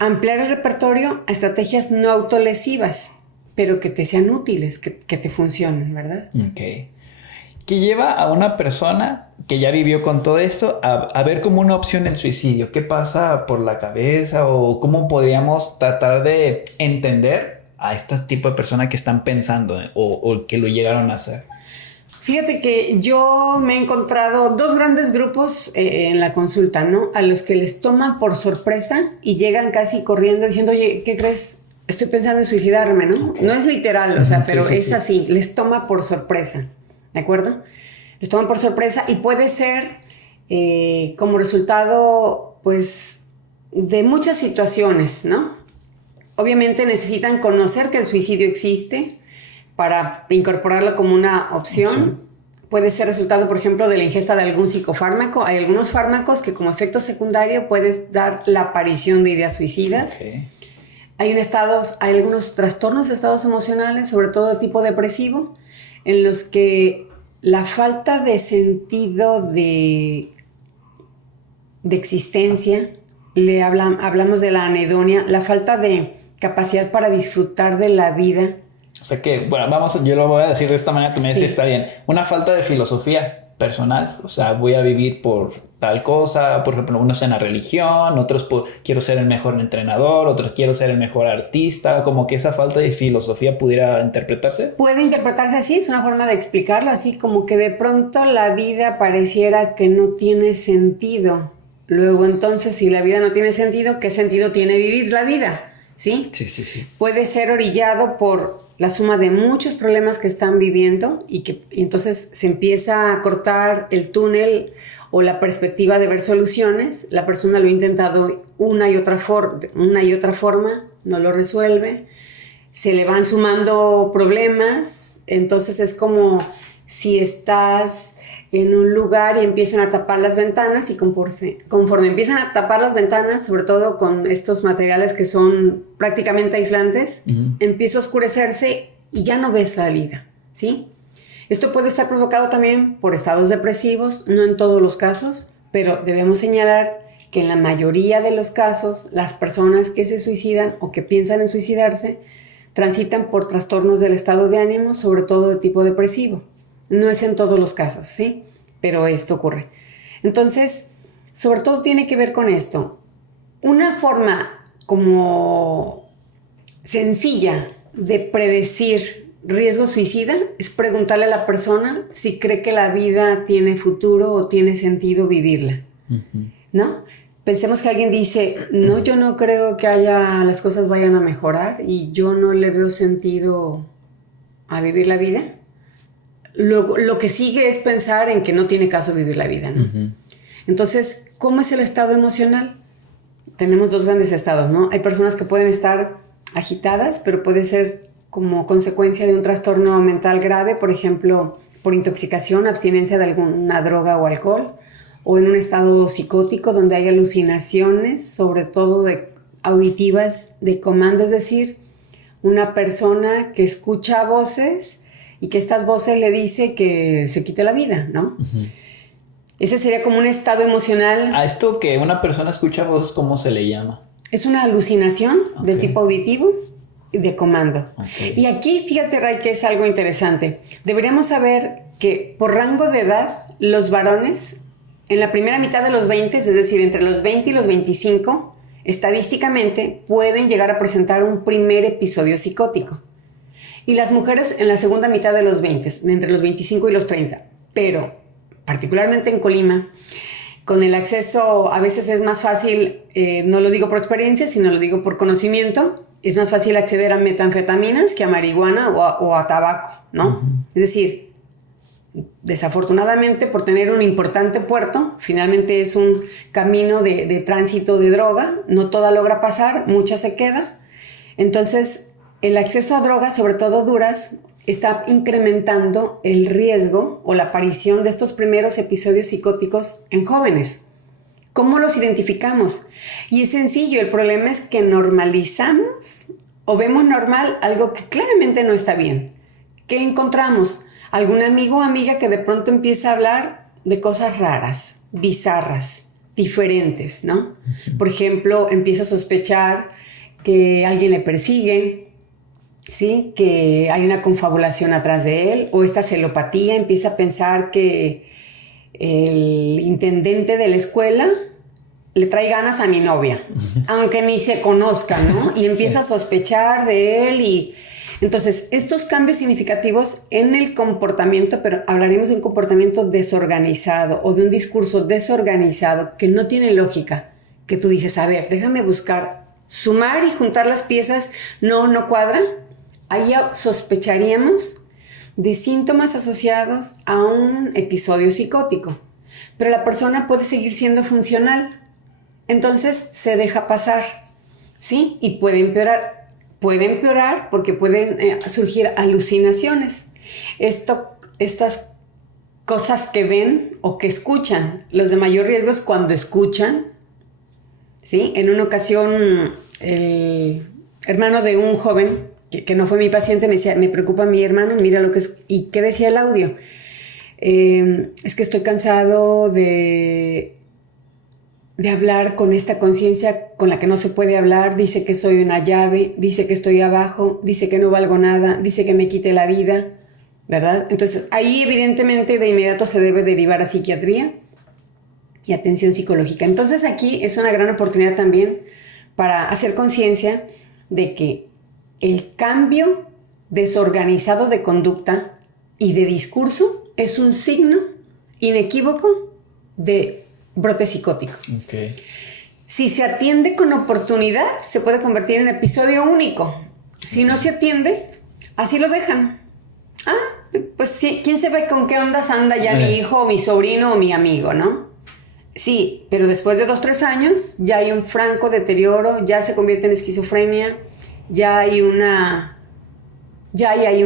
Ampliar el repertorio a estrategias no autolesivas, pero que te sean útiles, que te funcionen, ¿verdad? Ok. ¿Qué lleva a una persona que ya vivió con todo esto a ver como una opción el suicidio? ¿Qué pasa por la cabeza o cómo podríamos tratar de entender a este tipo de personas que están pensando o que lo llegaron a hacer? Fíjate que yo me he encontrado dos grandes grupos en la consulta, ¿no? A los que les toman por sorpresa y llegan casi corriendo diciendo, oye, ¿qué crees? Estoy pensando en suicidarme, ¿no? Okay. No es literal, o sea, pero sí, es así, les toma por sorpresa, ¿de acuerdo? Les toman por sorpresa y puede ser como resultado, pues, de muchas situaciones, ¿no? Obviamente necesitan conocer que el suicidio existe para incorporarlo como una opción. Puede ser resultado, por ejemplo, de la ingesta de algún psicofármaco. Hay algunos fármacos que como efecto secundario puedes dar la aparición de ideas suicidas. Okay. Hay algunos trastornos de estados emocionales, sobre todo de tipo depresivo, en los que la falta de sentido de existencia, hablamos de la anedonia, la falta de capacidad para disfrutar de la vida. O sea que, bueno, yo lo voy a decir de esta manera, tú me dices, está bien. Una falta de filosofía personal, o sea, voy a vivir por tal cosa, por ejemplo, unos en la religión, otros quiero ser el mejor entrenador, otros quiero ser el mejor artista, como que esa falta de filosofía pudiera interpretarse. Puede interpretarse así, es una forma de explicarlo, así como que de pronto la vida pareciera que no tiene sentido. Luego entonces, si la vida no tiene sentido, ¿qué sentido tiene vivir la vida? ¿Sí? Sí. Puede ser orillado por la suma de muchos problemas que están viviendo y entonces se empieza a cortar el túnel o la perspectiva de ver soluciones. La persona lo ha intentado una y otra forma, no lo resuelve, se le van sumando problemas, entonces es como si estás en un lugar y empiezan a tapar las ventanas y conforme empiezan a tapar las ventanas, sobre todo con estos materiales que son prácticamente aislantes, empieza a oscurecerse y ya no ves la vida, ¿sí? Esto puede estar provocado también por estados depresivos, no en todos los casos, pero debemos señalar que en la mayoría de los casos las personas que se suicidan o que piensan en suicidarse transitan por trastornos del estado de ánimo, sobre todo de tipo depresivo. No es en todos los casos, ¿sí? Pero esto ocurre. Entonces, sobre todo tiene que ver con esto. Una forma como sencilla de predecir riesgo suicida es preguntarle a la persona si cree que la vida tiene futuro o tiene sentido vivirla, ¿no? Pensemos que alguien dice, no, yo no creo que las cosas vayan a mejorar y yo no le veo sentido a vivir la vida. Lo que sigue es pensar en que no tiene caso vivir la vida, ¿no? Entonces, ¿cómo es el estado emocional? Tenemos dos grandes estados, ¿no? Hay personas que pueden estar agitadas, pero puede ser como consecuencia de un trastorno mental grave, por ejemplo, por intoxicación, abstinencia de alguna droga o alcohol, o en un estado psicótico donde hay alucinaciones, sobre todo auditivas de comando, es decir, una persona que escucha voces y que estas voces le dice que se quite la vida, ¿no? Ese sería como un estado emocional. A esto que una persona escucha voces, ¿cómo se le llama? Es una alucinación de tipo auditivo y de comando. Y aquí, fíjate, Ray, que es algo interesante. Deberíamos saber que por rango de edad, los varones en la primera mitad de los 20, es decir, entre los 20 y los 25, estadísticamente pueden llegar a presentar un primer episodio psicótico. Y las mujeres en la segunda mitad de los 20, entre los 25 y los 30. Pero, particularmente en Colima, con el acceso, a veces es más fácil, no lo digo por experiencia, sino lo digo por conocimiento, es más fácil acceder a metanfetaminas que a marihuana o a tabaco, ¿no? Es decir, desafortunadamente, por tener un importante puerto, finalmente es un camino de tránsito de droga, no toda logra pasar, mucha se queda. Entonces, el acceso a drogas, sobre todo duras, está incrementando el riesgo o la aparición de estos primeros episodios psicóticos en jóvenes. ¿Cómo los identificamos? Y es sencillo, el problema es que normalizamos o vemos normal algo que claramente no está bien. ¿Qué encontramos? Algún amigo o amiga que de pronto empieza a hablar de cosas raras, bizarras, diferentes, ¿no? Por ejemplo, empieza a sospechar que alguien le persigue, ¿sí? Que hay una confabulación atrás de él, o esta celopatía, empieza a pensar que el intendente de la escuela le trae ganas a mi novia, aunque ni se conozcan, ¿no? Y empieza a sospechar de él y... Entonces, estos cambios significativos en el comportamiento, pero hablaremos de un comportamiento desorganizado o de un discurso desorganizado que no tiene lógica, que tú dices, a ver, déjame buscar, sumar y juntar las piezas, no cuadra. Ahí sospecharíamos de síntomas asociados a un episodio psicótico, pero la persona puede seguir siendo funcional, entonces se deja pasar, ¿sí? Y puede empeorar porque pueden surgir alucinaciones. Estas cosas que ven o que escuchan, los de mayor riesgo es cuando escuchan, ¿sí? En una ocasión, el hermano de un joven que no fue mi paciente me decía, me preocupa mi hermano, mira lo que es. ¿Y qué decía el audio? Es que estoy cansado de hablar con esta conciencia con la que no se puede hablar, dice que soy una llave, dice que estoy abajo, dice que no valgo nada, dice que me quite la vida, ¿verdad? Entonces ahí evidentemente de inmediato se debe derivar a psiquiatría y atención psicológica. Entonces aquí es una gran oportunidad también para hacer conciencia de que el cambio desorganizado de conducta y de discurso es un signo inequívoco de brote psicótico. Okay. Si se atiende con oportunidad, se puede convertir en episodio único. Si no se atiende, así lo dejan. Pues sí, ¿quién sabe con qué ondas anda ya mi hijo, o mi sobrino o mi amigo, no? Sí, pero después de 2-3 años ya hay un franco deterioro, ya se convierte en esquizofrenia, ya hay un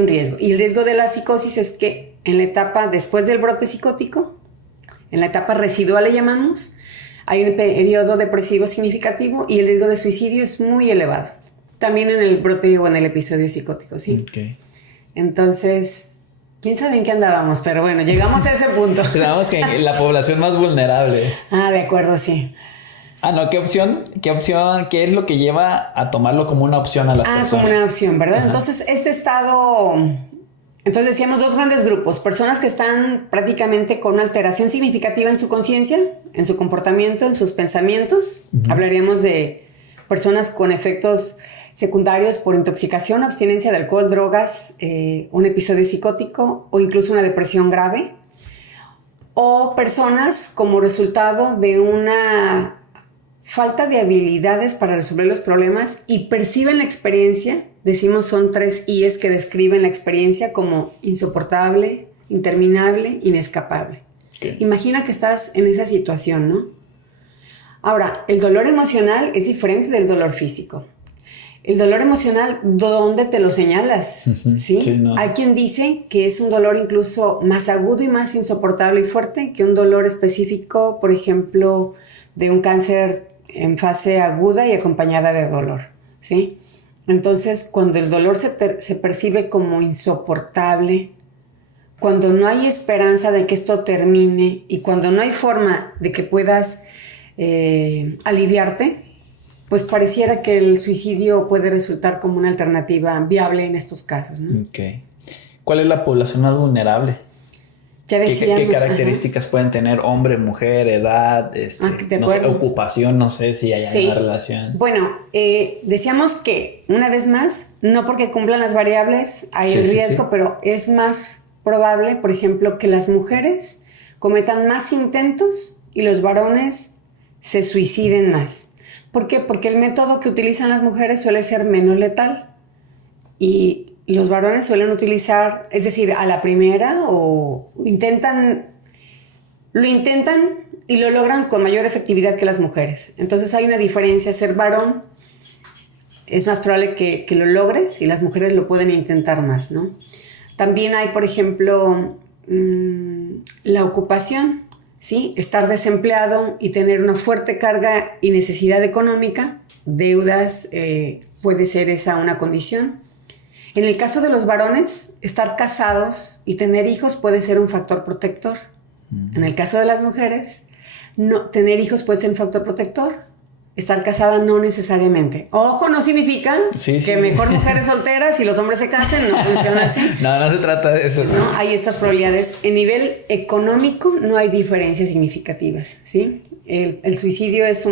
riesgo. Y el riesgo de la psicosis es que en la etapa después del brote psicótico en la etapa residual le llamamos, hay un periodo depresivo significativo y el riesgo de suicidio es muy elevado. También en el brote o en el episodio psicótico, ¿sí? Okay. Entonces, quién sabe en qué andábamos, pero bueno, llegamos a ese punto. Digamos que la población más vulnerable. Ah, de acuerdo, sí. Ah, no, ¿qué opción? ¿Qué es lo que lleva a tomarlo como una opción a las personas? Como una opción, ¿verdad? Ajá. Entonces, este estado... Entonces decíamos dos grandes grupos, personas que están prácticamente con una alteración significativa en su conciencia, en su comportamiento, en sus pensamientos. Hablaríamos de personas con efectos secundarios por intoxicación, abstinencia de alcohol, drogas, un episodio psicótico o incluso una depresión grave. O personas como resultado de una falta de habilidades para resolver los problemas y perciben la experiencia, decimos son 3 I's que describen la experiencia como insoportable, interminable, inescapable. Okay. Imagina que estás en esa situación, ¿no? Ahora, el dolor emocional es diferente del dolor físico. El dolor emocional, ¿dónde te lo señalas? ¿Sí? Sí, no. Hay quien dice que es un dolor incluso más agudo y más insoportable y fuerte que un dolor específico, por ejemplo, de un cáncer en fase aguda y acompañada de dolor, ¿sí? Entonces, cuando el dolor se percibe como insoportable, cuando no hay esperanza de que esto termine y cuando no hay forma de que puedas aliviarte, pues pareciera que el suicidio puede resultar como una alternativa viable en estos casos, ¿no? Okay. ¿Cuál es la población más vulnerable? Ya decíamos, ¿Qué características pueden tener hombre, mujer, edad, no sé, ocupación? No sé si hay una relación. Bueno, decíamos que, una vez más, no porque cumplan las variables hay el riesgo, pero es más probable, por ejemplo, que las mujeres cometan más intentos y los varones se suiciden más. ¿Por qué? Porque el método que utilizan las mujeres suele ser menos letal y los varones suelen utilizar, es decir, a la primera o lo intentan y lo logran con mayor efectividad que las mujeres. Entonces hay una diferencia. Ser varón es más probable que lo logres y las mujeres lo pueden intentar más, ¿no? También hay, por ejemplo, la ocupación, ¿sí? Estar desempleado y tener una fuerte carga y necesidad económica, deudas, puede ser esa una condición. En el caso de los varones, estar casados y tener hijos puede ser un factor protector. En el caso de las mujeres, no, tener hijos puede ser un factor protector. Estar casada no necesariamente. Ojo, no significa que mejor mujeres solteras y los hombres se casen, no funciona así. No se trata de eso. No, hay estas probabilidades. En nivel económico no hay diferencias significativas, ¿sí? El suicidio es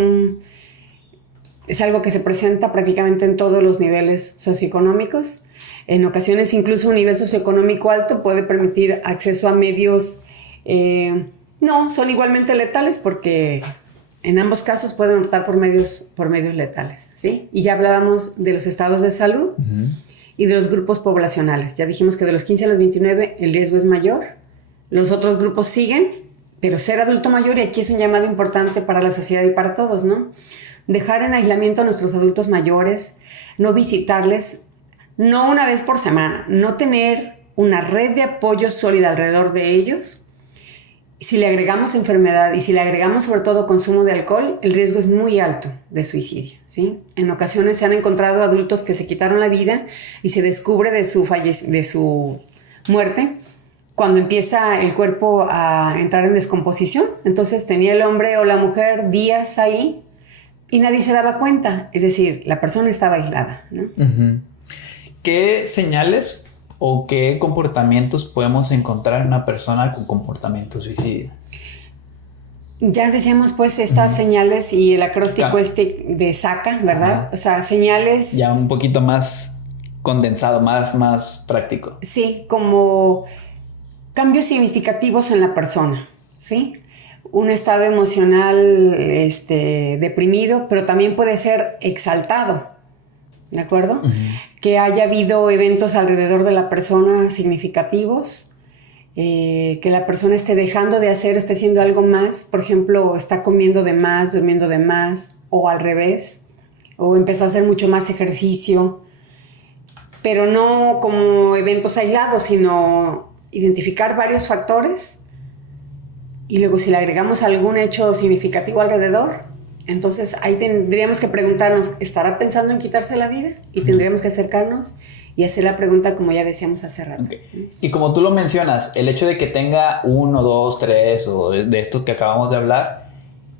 algo que se presenta prácticamente en todos los niveles socioeconómicos. En ocasiones incluso un nivel socioeconómico alto puede permitir acceso a medios, no, son igualmente letales porque en ambos casos pueden optar por medios letales, ¿sí? Y ya hablábamos de los estados de salud y de los grupos poblacionales. Ya dijimos que de los 15 a los 29 el riesgo es mayor. Los otros grupos siguen, pero ser adulto mayor, y aquí es un llamado importante para la sociedad y para todos, ¿no? Dejar en aislamiento a nuestros adultos mayores, no visitarles, no una vez por semana, no tener una red de apoyo sólida alrededor de ellos. Si le agregamos enfermedad y si le agregamos sobre todo consumo de alcohol, el riesgo es muy alto de suicidio, ¿sí? En ocasiones se han encontrado adultos que se quitaron la vida y se descubre de su muerte cuando empieza el cuerpo a entrar en descomposición. Entonces tenía el hombre o la mujer días ahí y nadie se daba cuenta. Es decir, la persona estaba aislada, ¿no? ¿Qué señales o qué comportamientos podemos encontrar en una persona con comportamiento suicida? Ya decíamos pues estas señales y el acróstico de SACA, ¿verdad? O sea, señales... Ya un poquito más condensado, más práctico. Sí, como cambios significativos en la persona, ¿sí? Un estado emocional deprimido, pero también puede ser exaltado, ¿de acuerdo? Que haya habido eventos alrededor de la persona significativos, que la persona esté dejando de hacer, esté haciendo algo más, por ejemplo, está comiendo de más, durmiendo de más, o al revés, o empezó a hacer mucho más ejercicio, pero no como eventos aislados, sino identificar varios factores y luego si le agregamos algún hecho significativo alrededor, entonces ahí tendríamos que preguntarnos, ¿estará pensando en quitarse la vida? Y tendríamos que acercarnos y hacer la pregunta como ya decíamos hace rato. Okay. Y como tú lo mencionas, el hecho de que tenga 1, 2, 3 o de estos que acabamos de hablar,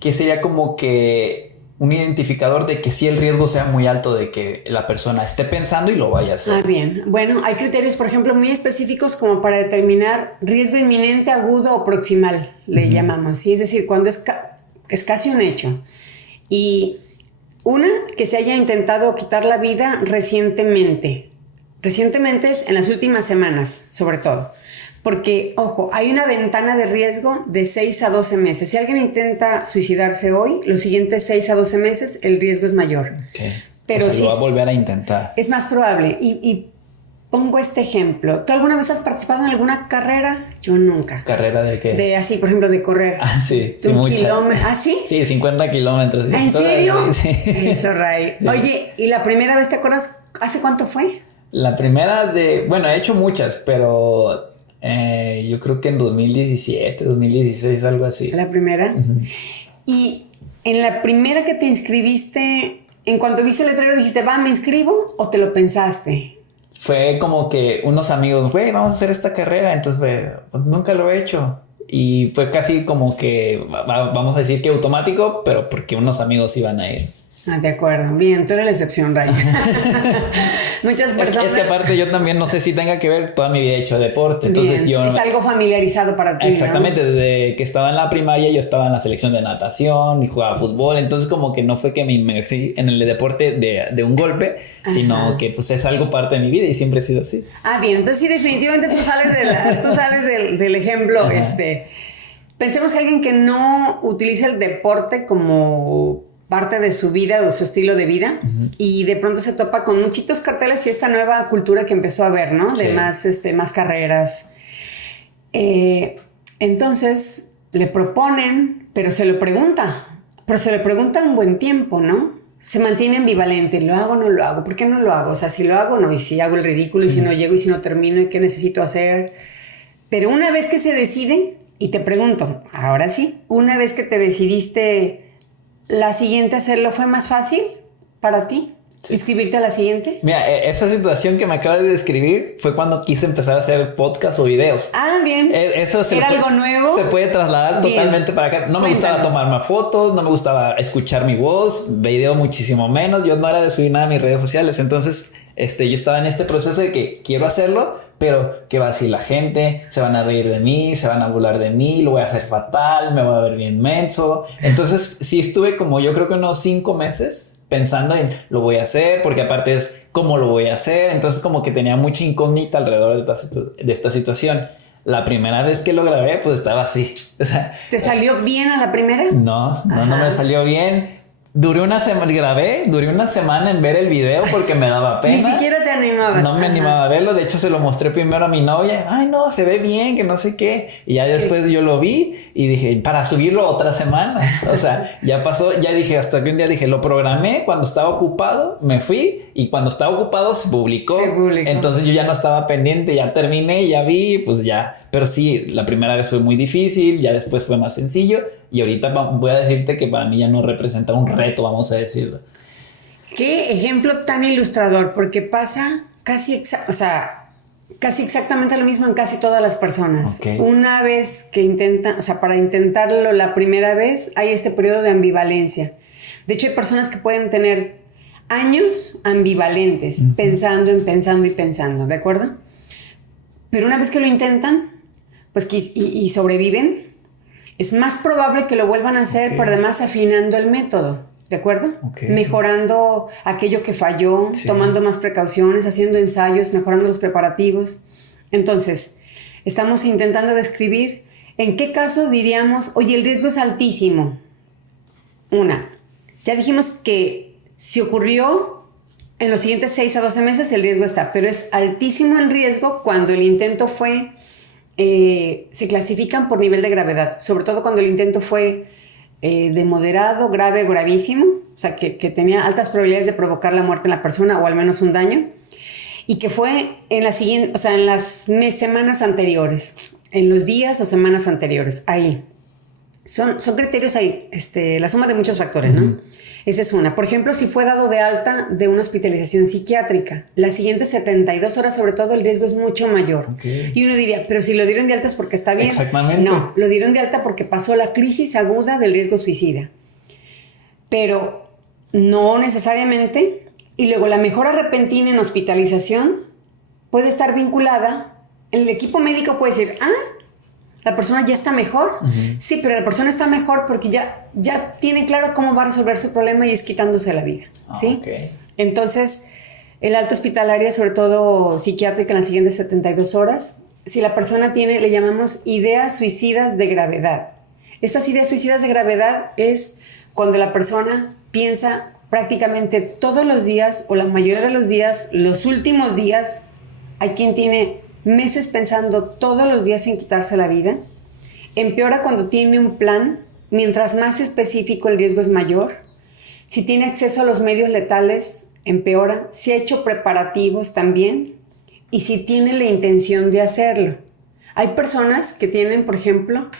que sería como que un identificador de que sí el riesgo sea muy alto de que la persona esté pensando y lo vaya a hacer. Ah, bien. Bueno, hay criterios, por ejemplo, muy específicos como para determinar riesgo inminente, agudo o proximal, le llamamos. ¿Sí? Es decir, cuando es casi un hecho. Y una, que se haya intentado quitar la vida recientemente. Recientemente es en las últimas semanas, sobre todo. Porque, ojo, hay una ventana de riesgo de 6 a 12 meses. Si alguien intenta suicidarse hoy, los siguientes 6 a 12 meses, el riesgo es mayor. Okay. Pero o sea, sí, lo va a volver a intentar. Es más probable. Y pongo este ejemplo. ¿Tú alguna vez has participado en alguna carrera? Yo nunca. ¿Carrera de qué? De así, por ejemplo, de correr. Ah, sí. De un kilómetro. ¿Ah, sí? Sí, 50 kilómetros. ¿En serio? Sí. Eso, Ray. Sí. Oye, ¿y la primera vez te acuerdas hace cuánto fue? La primera bueno, he hecho muchas, pero yo creo que en 2017, 2016, algo así. ¿La primera? Uh-huh. Y en la primera que te inscribiste, en cuanto viste el letrero dijiste, va, ¿me inscribo? ¿O te lo pensaste? Fue como que unos amigos, güey, vamos a hacer esta carrera. Entonces, pues, nunca lo he hecho. Y fue casi como que, vamos a decir que automático, pero porque unos amigos iban a ir. Ah, de acuerdo. Bien, tú eres la excepción, Ray. Muchas personas... Es que aparte yo también no sé si tenga que ver, toda mi vida he hecho deporte. Entonces bien. Es algo familiarizado para ti, exactamente, ¿no? Desde que estaba en la primaria yo estaba en la selección de natación y jugaba fútbol. Entonces como que no fue que me inmersí en el deporte de un golpe, ajá, sino que pues es algo parte de mi vida y siempre he sido así. Ah, bien. Entonces sí, definitivamente tú sales del ejemplo. Ajá. Pensemos en alguien que no utiliza el deporte como parte de su vida o su estilo de vida, uh-huh, y de pronto se topa con muchitos carteles y esta nueva cultura que empezó a haber, ¿no? De sí, más carreras. Entonces le proponen, pero se lo pregunta un buen tiempo, ¿no? Se mantiene ambivalente, ¿lo hago o no lo hago? ¿Por qué no lo hago? O sea, si lo hago, no, y si hago el ridículo, sí, y si no llego, y si no termino, y qué necesito hacer. Pero una vez que se decide, y te pregunto, ahora sí, una vez que te decidiste... ¿La siguiente hacerlo fue más fácil para ti? Sí. ¿Inscribirte a la siguiente? Mira, esa situación que me acabas de describir fue cuando quise empezar a hacer podcast o videos. Ah, bien. Eso ¿Era algo nuevo? Se puede trasladar bien, totalmente para acá. No me gustaba tomarme fotos, no me gustaba escuchar mi voz, video muchísimo menos. Yo no era de subir nada a mis redes sociales. Entonces, yo estaba en este proceso de que quiero hacerlo, pero ¿qué va a decir la gente? Se van a reír de mí, se van a burlar de mí, lo voy a hacer fatal, me voy a ver bien menso. Entonces sí estuve como yo creo que unos 5 meses pensando en lo voy a hacer, porque aparte es cómo lo voy a hacer. Entonces como que tenía mucha incógnita alrededor de esta situación. La primera vez que lo grabé pues estaba así. O sea, ¿te salió bien a la primera? No me salió bien. Duré una semana en ver el video porque me daba pena. Ni siquiera te animabas. No me animaba a verlo. De hecho, se lo mostré primero a mi novia. Ay, no, se ve bien, que no sé qué. Y ya después yo lo vi y dije, para subirlo otra semana. O sea, ya pasó. Ya dije, hasta que un día dije, lo programé cuando estaba ocupado, me fui. Y cuando estaba ocupado se publicó. Entonces yo ya no estaba pendiente, ya terminé, ya vi, pues ya. Pero sí, la primera vez fue muy difícil, ya después fue más sencillo. Y ahorita voy a decirte que para mí ya no representa un reto, vamos a decirlo. Qué ejemplo tan ilustrador, porque pasa casi exactamente lo mismo en casi todas las personas. Okay. Una vez que intentan, o sea, para intentarlo la primera vez, hay este periodo de ambivalencia. De hecho, hay personas que pueden tener años ambivalentes, uh-huh, pensando, ¿de acuerdo? Pero una vez que lo intentan, pues y sobreviven, es más probable que lo vuelvan a hacer, okay, pero además afinando el método, ¿de acuerdo? Okay. Mejorando aquello que falló, sí, tomando más precauciones, haciendo ensayos, mejorando los preparativos. Entonces, estamos intentando describir en qué casos diríamos, oye, el riesgo es altísimo. Ya dijimos que si ocurrió en los siguientes 6 a 12 meses, el riesgo está, pero es altísimo el riesgo cuando el intento fue... se clasifican por nivel de gravedad, sobre todo cuando el intento fue de moderado, grave, gravísimo, o sea, que tenía altas probabilidades de provocar la muerte en la persona o al menos un daño, y que fue en las semanas anteriores, en los días o semanas anteriores, ahí. Son criterios ahí, la suma de muchos factores, ¿no? Esa es una. Por ejemplo, si fue dado de alta de una hospitalización psiquiátrica, las siguientes 72 horas, sobre todo, el riesgo es mucho mayor. Okay. Y uno diría, pero si lo dieron de alta es porque está bien. Exactamente. No, lo dieron de alta porque pasó la crisis aguda del riesgo suicida. Pero no necesariamente. Y luego la mejora repentina en hospitalización puede estar vinculada. El equipo médico puede decir, la persona ya está mejor. Sí, pero la persona está mejor porque ya tiene claro cómo va a resolver su problema y es quitándose la vida. ¿Sí? Okay. Entonces, el alta hospitalaria, sobre todo psiquiátrica, en las siguientes 72 horas, si la persona tiene, le llamamos ideas suicidas de gravedad. Estas ideas suicidas de gravedad es cuando la persona piensa prácticamente todos los días o la mayoría de los días, los últimos días, hay quien tiene meses pensando todos los días en quitarse la vida. Empeora cuando tiene un plan, mientras más específico el riesgo es mayor. Si tiene acceso a los medios letales, empeora. Si ha hecho preparativos también. Y si tiene la intención de hacerlo. Hay personas que tienen, por ejemplo,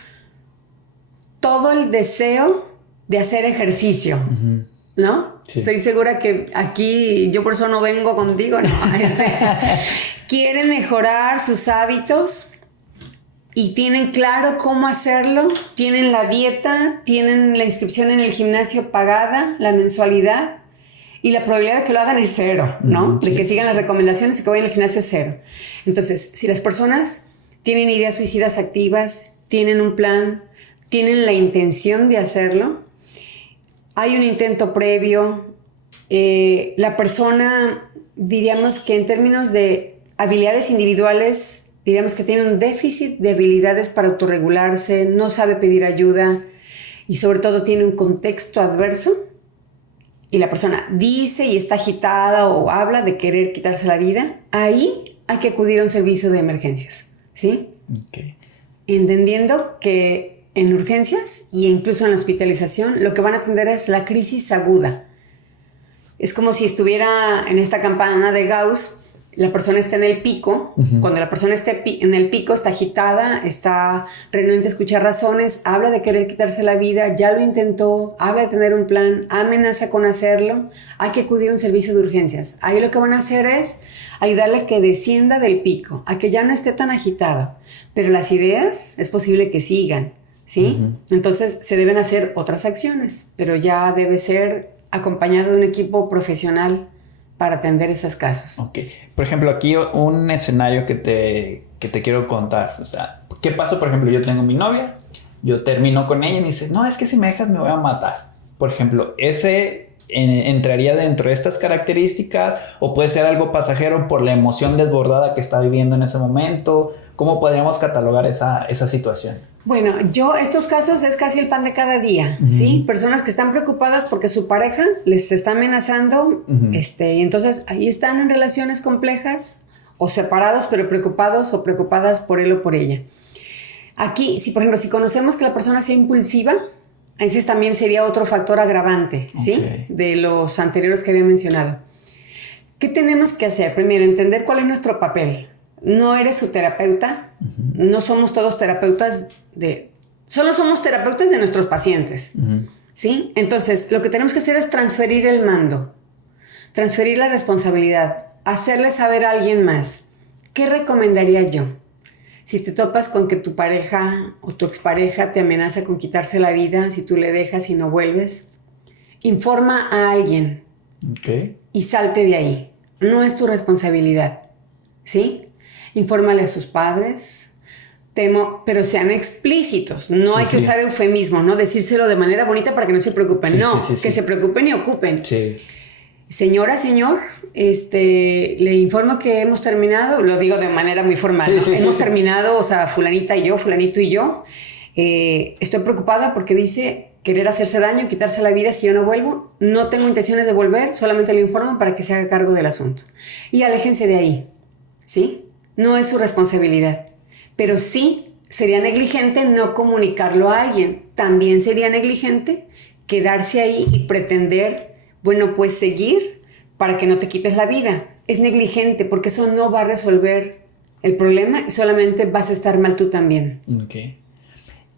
todo el deseo de hacer ejercicio, ¿no? Sí. Estoy segura que aquí, yo por eso no vengo contigo, ¿no? Quieren mejorar sus hábitos y tienen claro cómo hacerlo, tienen la dieta, tienen la inscripción en el gimnasio pagada, la mensualidad, y la probabilidad de que lo hagan es cero, ¿no? Sí. De que sigan las recomendaciones y que vayan al gimnasio es cero. Entonces, si las personas tienen ideas suicidas activas, tienen un plan, tienen la intención de hacerlo, hay un intento previo, la persona, diríamos que en términos de habilidades individuales, diríamos que tiene un déficit de habilidades para autorregularse, no sabe pedir ayuda y sobre todo tiene un contexto adverso y la persona dice y está agitada o habla de querer quitarse la vida, ahí hay que acudir a un servicio de emergencias, ¿sí? Okay. Entendiendo que en urgencias e incluso en la hospitalización lo que van a atender es la crisis aguda. Es como si estuviera en esta campana de Gauss. La persona está en el pico. Cuando la persona esté en el pico, está agitada, está renuente a escuchar razones, habla de querer quitarse la vida, ya lo intentó, habla de tener un plan, amenaza con hacerlo, hay que acudir a un servicio de urgencias. Ahí lo que van a hacer es ayudarle a que descienda del pico, a que ya no esté tan agitada. Pero las ideas es posible que sigan, ¿sí? Entonces se deben hacer otras acciones, pero ya debe ser acompañado de un equipo profesional para atender esos casos. Ok. Por ejemplo, aquí un escenario que te quiero contar. O sea, ¿qué pasa? Por ejemplo, yo tengo mi novia, yo termino con ella y me dice, no, es que si me dejas me voy a matar. Por ejemplo, ese entraría dentro de estas características o puede ser algo pasajero por la emoción desbordada que está viviendo en ese momento. ¿Cómo podríamos catalogar esa situación? Bueno, estos casos es casi el pan de cada día, ¿sí? Personas que están preocupadas porque su pareja les está amenazando, y entonces ahí están en relaciones complejas o separados pero preocupados o preocupadas por él o por ella. Aquí, por ejemplo, si conocemos que la persona sea impulsiva, ese también sería otro factor agravante, ¿sí? Okay. De los anteriores que había mencionado. ¿Qué tenemos que hacer? Primero, entender cuál es nuestro papel. No eres su terapeuta, no somos todos terapeutas solo somos terapeutas de nuestros pacientes, ¿sí? Entonces, lo que tenemos que hacer es transferir el mando, transferir la responsabilidad, hacerle saber a alguien más. ¿Qué recomendaría yo? Si te topas con que tu pareja o tu expareja te amenaza con quitarse la vida, si tú le dejas y no vuelves, informa a alguien y salte de ahí. No es tu responsabilidad, ¿sí? Infórmale a sus padres, pero sean explícitos. No hay que usar eufemismo, ¿no? Decírselo de manera bonita para que no se preocupen. Que se preocupen y ocupen. Sí. Señora, señor, le informo que hemos terminado, lo digo de manera muy formal, ¿no? Hemos terminado, o sea, fulanita y yo, fulanito y yo. Estoy preocupada porque dice querer hacerse daño, quitarse la vida si yo no vuelvo. No tengo intenciones de volver, solamente le informo para que se haga cargo del asunto. Y aléjense de ahí, ¿sí? No es su responsabilidad. Pero sí sería negligente no comunicarlo a alguien. También sería negligente quedarse ahí y pretender, bueno, pues seguir para que no te quites la vida. Es negligente porque eso no va a resolver el problema y solamente vas a estar mal tú también. Okay.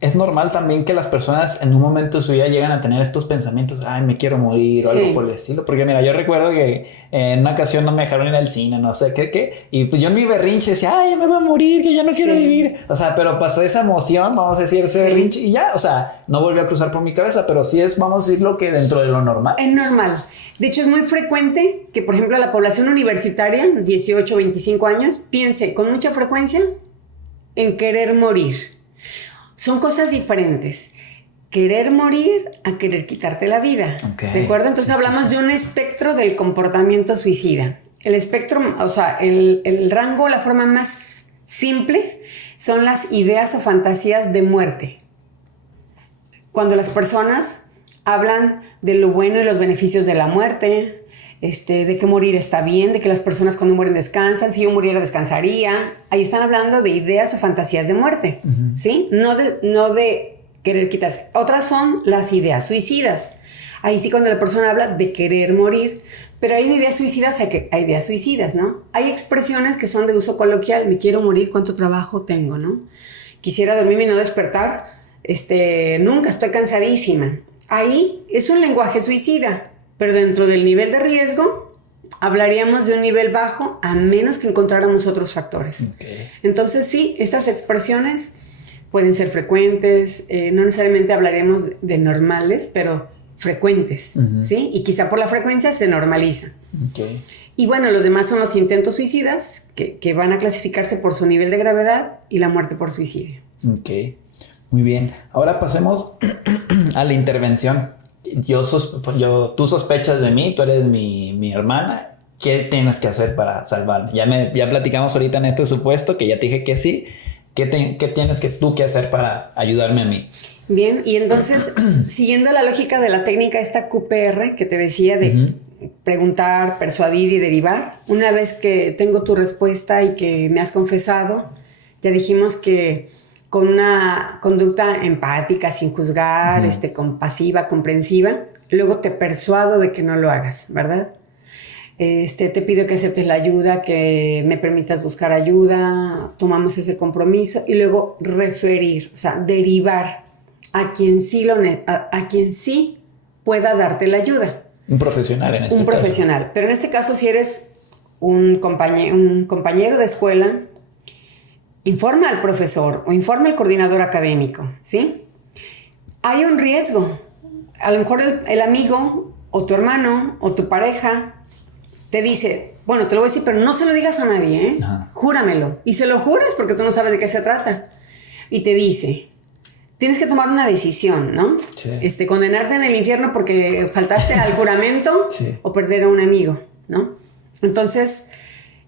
es normal también que las personas en un momento de su vida llegan a tener estos pensamientos, ay, me quiero morir o algo por el estilo. Porque mira, yo recuerdo que en una ocasión no me dejaron ir al cine, no sé qué. Y pues yo en mi berrinche decía, ay, ya me voy a morir, que ya no quiero vivir. O sea, pero pasó esa emoción, vamos a decir, ese berrinche y ya, o sea, no volvió a cruzar por mi cabeza, pero sí es, vamos a decir, lo que dentro de lo normal. Es normal. De hecho, es muy frecuente que, por ejemplo, la población universitaria, 18, 25 años, piense con mucha frecuencia en querer morir. Son cosas diferentes. Querer morir a querer quitarte la vida. Okay. ¿De acuerdo? Entonces hablamos de un espectro del comportamiento suicida. El espectro, o sea, el rango, la forma más simple son las ideas o fantasías de muerte. Cuando las personas hablan de lo bueno y los beneficios de la muerte, de que morir está bien, de que las personas cuando mueren descansan, si yo muriera descansaría. Ahí están hablando de ideas o fantasías de muerte, ¿sí? No de querer quitarse. Otras son las ideas suicidas. Ahí sí cuando la persona habla de querer morir, pero hay ideas suicidas, hay ideas suicidas, ¿no? Hay expresiones que son de uso coloquial, me quiero morir, ¿cuánto trabajo tengo, no? Quisiera dormirme y no despertar, nunca, estoy cansadísima. Ahí es un lenguaje suicida. Pero dentro del nivel de riesgo, hablaríamos de un nivel bajo a menos que encontráramos otros factores. Okay. Entonces sí, estas expresiones pueden ser frecuentes, no necesariamente hablaremos de normales, pero frecuentes, ¿sí? Y quizá por la frecuencia se normaliza. Okay. Y bueno, los demás son los intentos suicidas, que van a clasificarse por su nivel de gravedad y la muerte por suicidio. Ok, muy bien. Ahora pasemos a la intervención. Tú sospechas de mí, tú eres mi hermana. ¿Qué tienes que hacer para salvarme? Ya platicamos ahorita en este supuesto que ya te dije que sí. ¿Qué tienes tú que hacer para ayudarme a mí? Bien, y entonces, siguiendo la lógica de la técnica esta QPR que te decía de preguntar, persuadir y derivar, una vez que tengo tu respuesta y que me has confesado, ya dijimos que con una conducta empática, sin juzgar, compasiva, comprensiva, luego te persuado de que no lo hagas, ¿verdad? Te pido que aceptes la ayuda, que me permitas buscar ayuda, tomamos ese compromiso y luego referir, o sea, derivar a quien sí pueda darte la ayuda. Un profesional en este caso. Un profesional, pero en este caso si eres un compañero de escuela, informa al profesor o informa al coordinador académico, ¿sí? Hay un riesgo. A lo mejor el amigo o tu hermano o tu pareja te dice, bueno, te lo voy a decir, pero no se lo digas a nadie, ¿eh? Júramelo. Y se lo juras porque tú no sabes de qué se trata. Y te dice, tienes que tomar una decisión, ¿no? Sí. Condenarte en el infierno porque faltaste al juramento o perder a un amigo, ¿no? Entonces,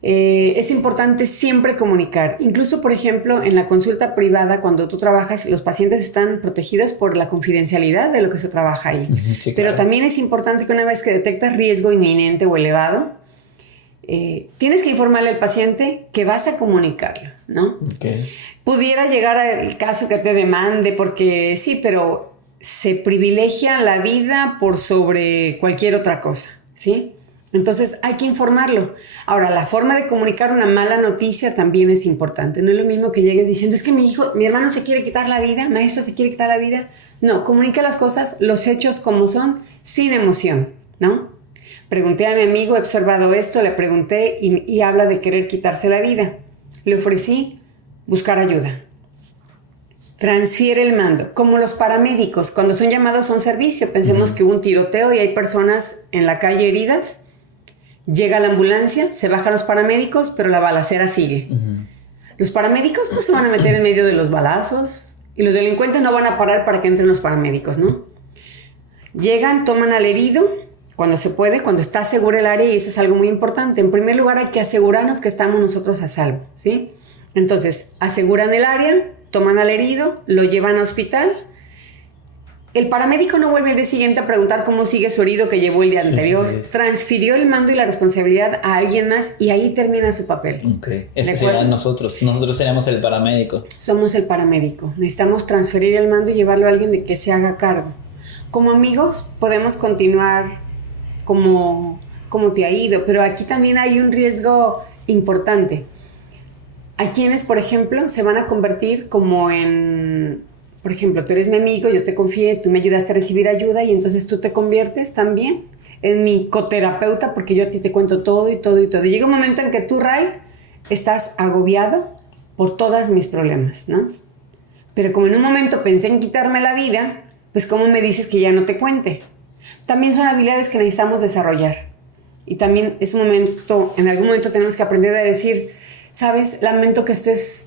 es importante siempre comunicar. Incluso, por ejemplo, en la consulta privada, cuando tú trabajas, los pacientes están protegidos por la confidencialidad de lo que se trabaja ahí. Sí, pero también es importante que una vez que detectas riesgo inminente o elevado, tienes que informarle al paciente que vas a comunicarlo, ¿no? Okay. Pudiera llegar al caso que te demande porque sí, pero se privilegia la vida por sobre cualquier otra cosa, ¿sí? Entonces hay que informarlo. Ahora, la forma de comunicar una mala noticia también es importante. No es lo mismo que llegues diciendo, es que mi hermano se quiere quitar la vida, maestro se quiere quitar la vida. No, comunica las cosas, los hechos como son, sin emoción, ¿no? Pregunté a mi amigo, he observado esto, le pregunté y habla de querer quitarse la vida. Le ofrecí buscar ayuda. Transfiere el mando, como los paramédicos, cuando son llamados a un servicio. Pensemos que hubo un tiroteo y hay personas en la calle heridas. Llega la ambulancia, se bajan los paramédicos, pero la balacera sigue. Los paramédicos no se van a meter en medio de los balazos y los delincuentes no van a parar para que entren los paramédicos, ¿no? Llegan, toman al herido cuando se puede, cuando está segura el área, y eso es algo muy importante. En primer lugar, hay que asegurarnos que estamos nosotros a salvo, ¿sí? Entonces, aseguran el área, toman al herido, lo llevan al hospital. El paramédico no vuelve el día siguiente a preguntar cómo sigue su herido que llevó el día anterior. Sí. Transfirió el mando y la responsabilidad a alguien más y ahí termina su papel. Okay. Ese sería nosotros. Nosotros seríamos el paramédico. Somos el paramédico. Necesitamos transferir el mando y llevarlo a alguien de que se haga cargo. Como amigos podemos continuar como te ha ido, pero aquí también hay un riesgo importante. Hay quienes, por ejemplo, se van a convertir como en por ejemplo, tú eres mi amigo, yo te confié, tú me ayudaste a recibir ayuda y entonces tú te conviertes también en mi coterapeuta porque yo a ti te cuento todo y todo y todo. Y llega un momento en que tú, Ray, estás agobiado por todos mis problemas, ¿no? Pero como en un momento pensé en quitarme la vida, pues ¿cómo me dices que ya no te cuente? También son habilidades que necesitamos desarrollar. Y también es un momento, en algún momento tenemos que aprender a decir, ¿sabes? Lamento que estés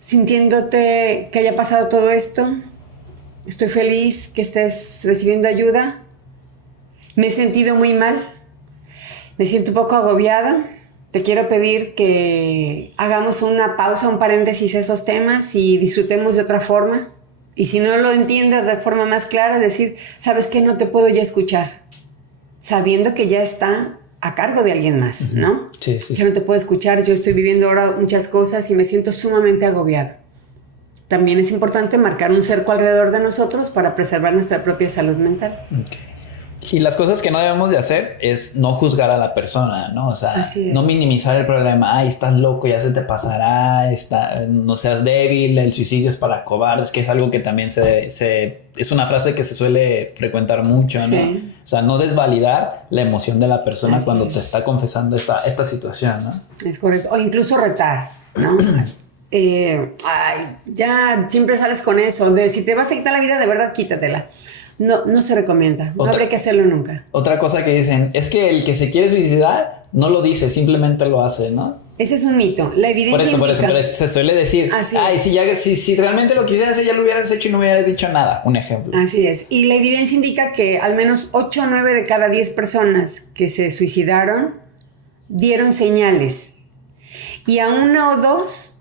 sintiéndote que haya pasado todo esto. Estoy feliz que estés recibiendo ayuda. Me he sentido muy mal. Me siento un poco agobiada. Te quiero pedir que hagamos una pausa, un paréntesis a esos temas y disfrutemos de otra forma. Y si no lo entiendes de forma más clara, decir, ¿sabes qué? No te puedo ya escuchar. Sabiendo que ya está a cargo de alguien más, ¿no? Sí, sí. Ya no te puedo escuchar, yo estoy viviendo ahora muchas cosas y me siento sumamente agobiado. También es importante marcar un cerco alrededor de nosotros para preservar nuestra propia salud mental. Okay. Y las cosas que no debemos de hacer es no juzgar a la persona, ¿no? O sea, no minimizar el problema. Ay, estás loco, ya se te pasará, no seas débil, el suicidio es para cobardes, que es algo que también es una frase que se suele frecuentar mucho, ¿no? Sí. O sea, no desvalidar la emoción de la persona cuando te está confesando esta situación, ¿no? Es correcto. O incluso retar, ¿no? Ya siempre sales con eso, de si te vas a quitar la vida, de verdad quítatela. No se recomienda, no habría que hacerlo nunca. Otra cosa que dicen es que el que se quiere suicidar no lo dice, simplemente lo hace, ¿no? Ese es un mito. La evidencia por eso, pero se suele decir, si realmente lo quisieras hacer, ya lo hubieras hecho y no hubieras dicho nada. Un ejemplo. Así es. Y la evidencia indica que al menos 8 o 9 de cada 10 personas que se suicidaron dieron señales. Y a 1 o 2,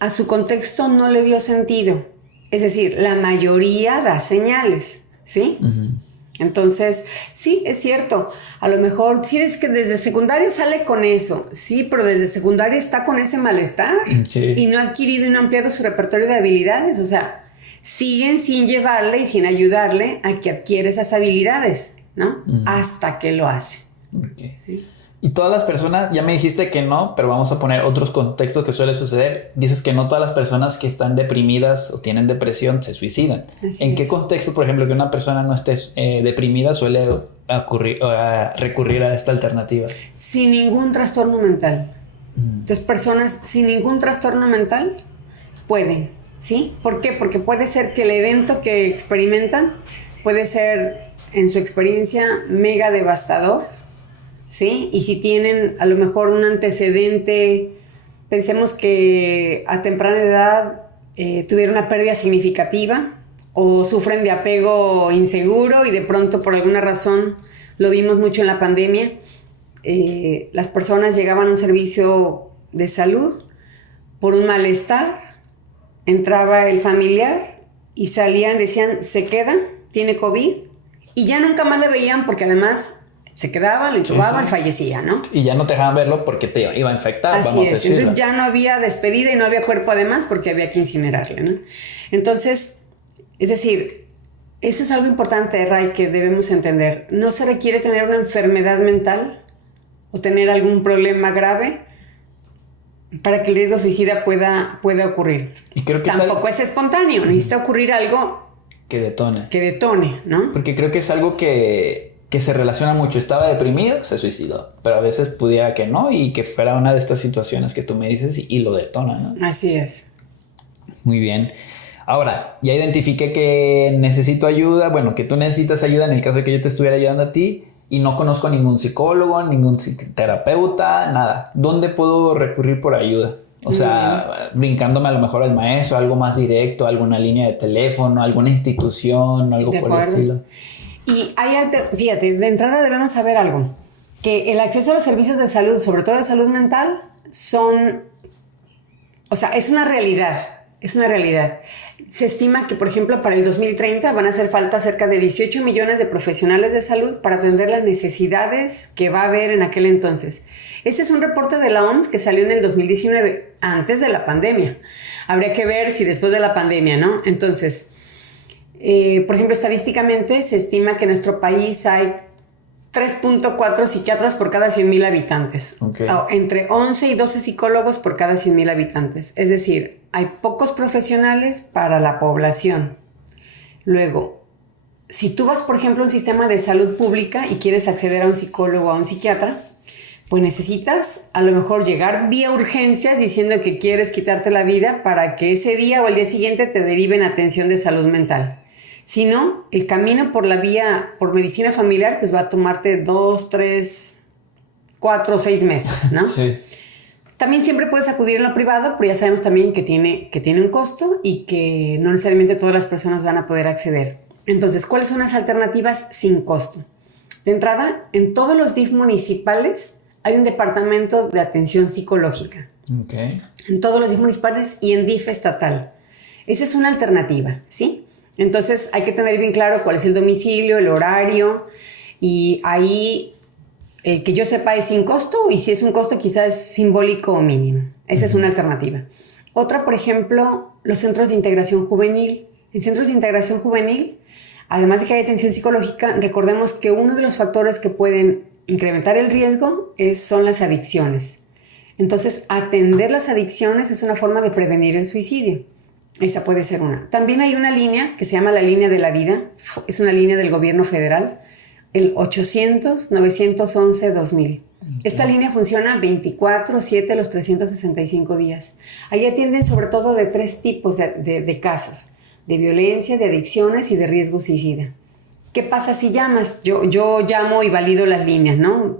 a su contexto no le dio sentido. Es decir, la mayoría da señales, ¿sí? Uh-huh. Entonces, sí, es cierto. A lo mejor, sí, es que desde secundaria sale con eso. Sí, pero desde secundaria está con ese malestar. Sí. Y no ha adquirido y no ha ampliado su repertorio de habilidades. O sea, siguen sin llevarle y sin ayudarle a que adquiera esas habilidades, ¿no? Uh-huh. Hasta que lo hace. Okay. ¿Sí? Y todas las personas, ya me dijiste que no, pero vamos a poner otros contextos que suele suceder. Dices que no todas las personas que están deprimidas o tienen depresión se suicidan. ¿En qué contexto, por ejemplo, que una persona no esté deprimida suele recurrir a esta alternativa? Sin ningún trastorno mental. Entonces, personas sin ningún trastorno mental pueden, ¿sí? ¿Por qué? Porque puede ser que el evento que experimentan puede ser, en su experiencia, mega devastador, ¿sí? Y si tienen a lo mejor un antecedente, pensemos que a temprana edad tuvieron una pérdida significativa o sufren de apego inseguro y de pronto por alguna razón, lo vimos mucho en la pandemia, las personas llegaban a un servicio de salud por un malestar, entraba el familiar y salían, decían, se queda, tiene COVID y ya nunca más le veían porque además se quedaban, le intubaban, fallecía, ¿no? Y ya no te dejaban verlo porque te iba a infectar, así vamos a decirlo. Entonces ya no había despedida y no había cuerpo además porque había que incinerarle, ¿no? Entonces, es decir, eso es algo importante, Ray, que debemos entender. No se requiere tener una enfermedad mental o tener algún problema grave para que el riesgo suicida pueda ocurrir. Y creo que tampoco es espontáneo, necesita ocurrir algo que detone. Que detone, ¿no? Porque creo que es algo que se relaciona mucho. Estaba deprimido, se suicidó. Pero a veces pudiera que no y que fuera una de estas situaciones que tú me dices y lo detona, ¿no? Así es. Muy bien. Ahora, ya identifiqué que necesito ayuda. Bueno, que tú necesitas ayuda en el caso de que yo te estuviera ayudando a ti y no conozco a ningún psicólogo, ningún terapeuta, nada. ¿Dónde puedo recurrir por ayuda? O sea, brincándome a lo mejor al maestro, algo más directo, alguna línea de teléfono, alguna institución, algo por el estilo. Y fíjate, de entrada debemos saber algo, que el acceso a los servicios de salud, sobre todo de salud mental, es una realidad. Se estima que, por ejemplo, para el 2030 van a hacer falta cerca de 18 millones de profesionales de salud para atender las necesidades que va a haber en aquel entonces. Este es un reporte de la OMS que salió en el 2019, antes de la pandemia. Habría que ver si después de la pandemia, ¿no? Entonces, por ejemplo, estadísticamente se estima que en nuestro país hay 3.4 psiquiatras por cada 100,000 habitantes. Okay. Entre 11 y 12 psicólogos por cada 100,000 habitantes. Es decir, hay pocos profesionales para la población. Luego, si tú vas, por ejemplo, a un sistema de salud pública y quieres acceder a un psicólogo o a un psiquiatra, pues necesitas a lo mejor llegar vía urgencias diciendo que quieres quitarte la vida para que ese día o el día siguiente te deriven a atención de salud mental. Si no, el camino por la vía, por medicina familiar, pues va a tomarte 2, 3, 4, 6 meses, ¿no? Sí. También siempre puedes acudir en lo privado, pero ya sabemos también que tiene un costo y que no necesariamente todas las personas van a poder acceder. Entonces, ¿cuáles son las alternativas sin costo? De entrada, en todos los DIF municipales hay un departamento de atención psicológica. Okay. En todos los DIF municipales y en DIF estatal. Esa es una alternativa, ¿sí? Entonces hay que tener bien claro cuál es el domicilio, el horario, y ahí que yo sepa es sin costo, y si es un costo quizás es simbólico o mínimo. Esa es una alternativa. Otra, por ejemplo, los centros de integración juvenil. En centros de integración juvenil, además de que hay atención psicológica, recordemos que uno de los factores que pueden incrementar el riesgo son las adicciones. Entonces, atender las adicciones es una forma de prevenir el suicidio. Esa puede ser una. También hay una línea que se llama la línea de la vida. Es una línea del gobierno federal, el 800-911-2000. Okay. Esta línea funciona 24/7 los 365 días. Ahí atienden sobre todo de 3 tipos de casos: de violencia, de adicciones y de riesgo suicida. ¿Qué pasa si llamas? Yo llamo y valido las líneas, ¿no?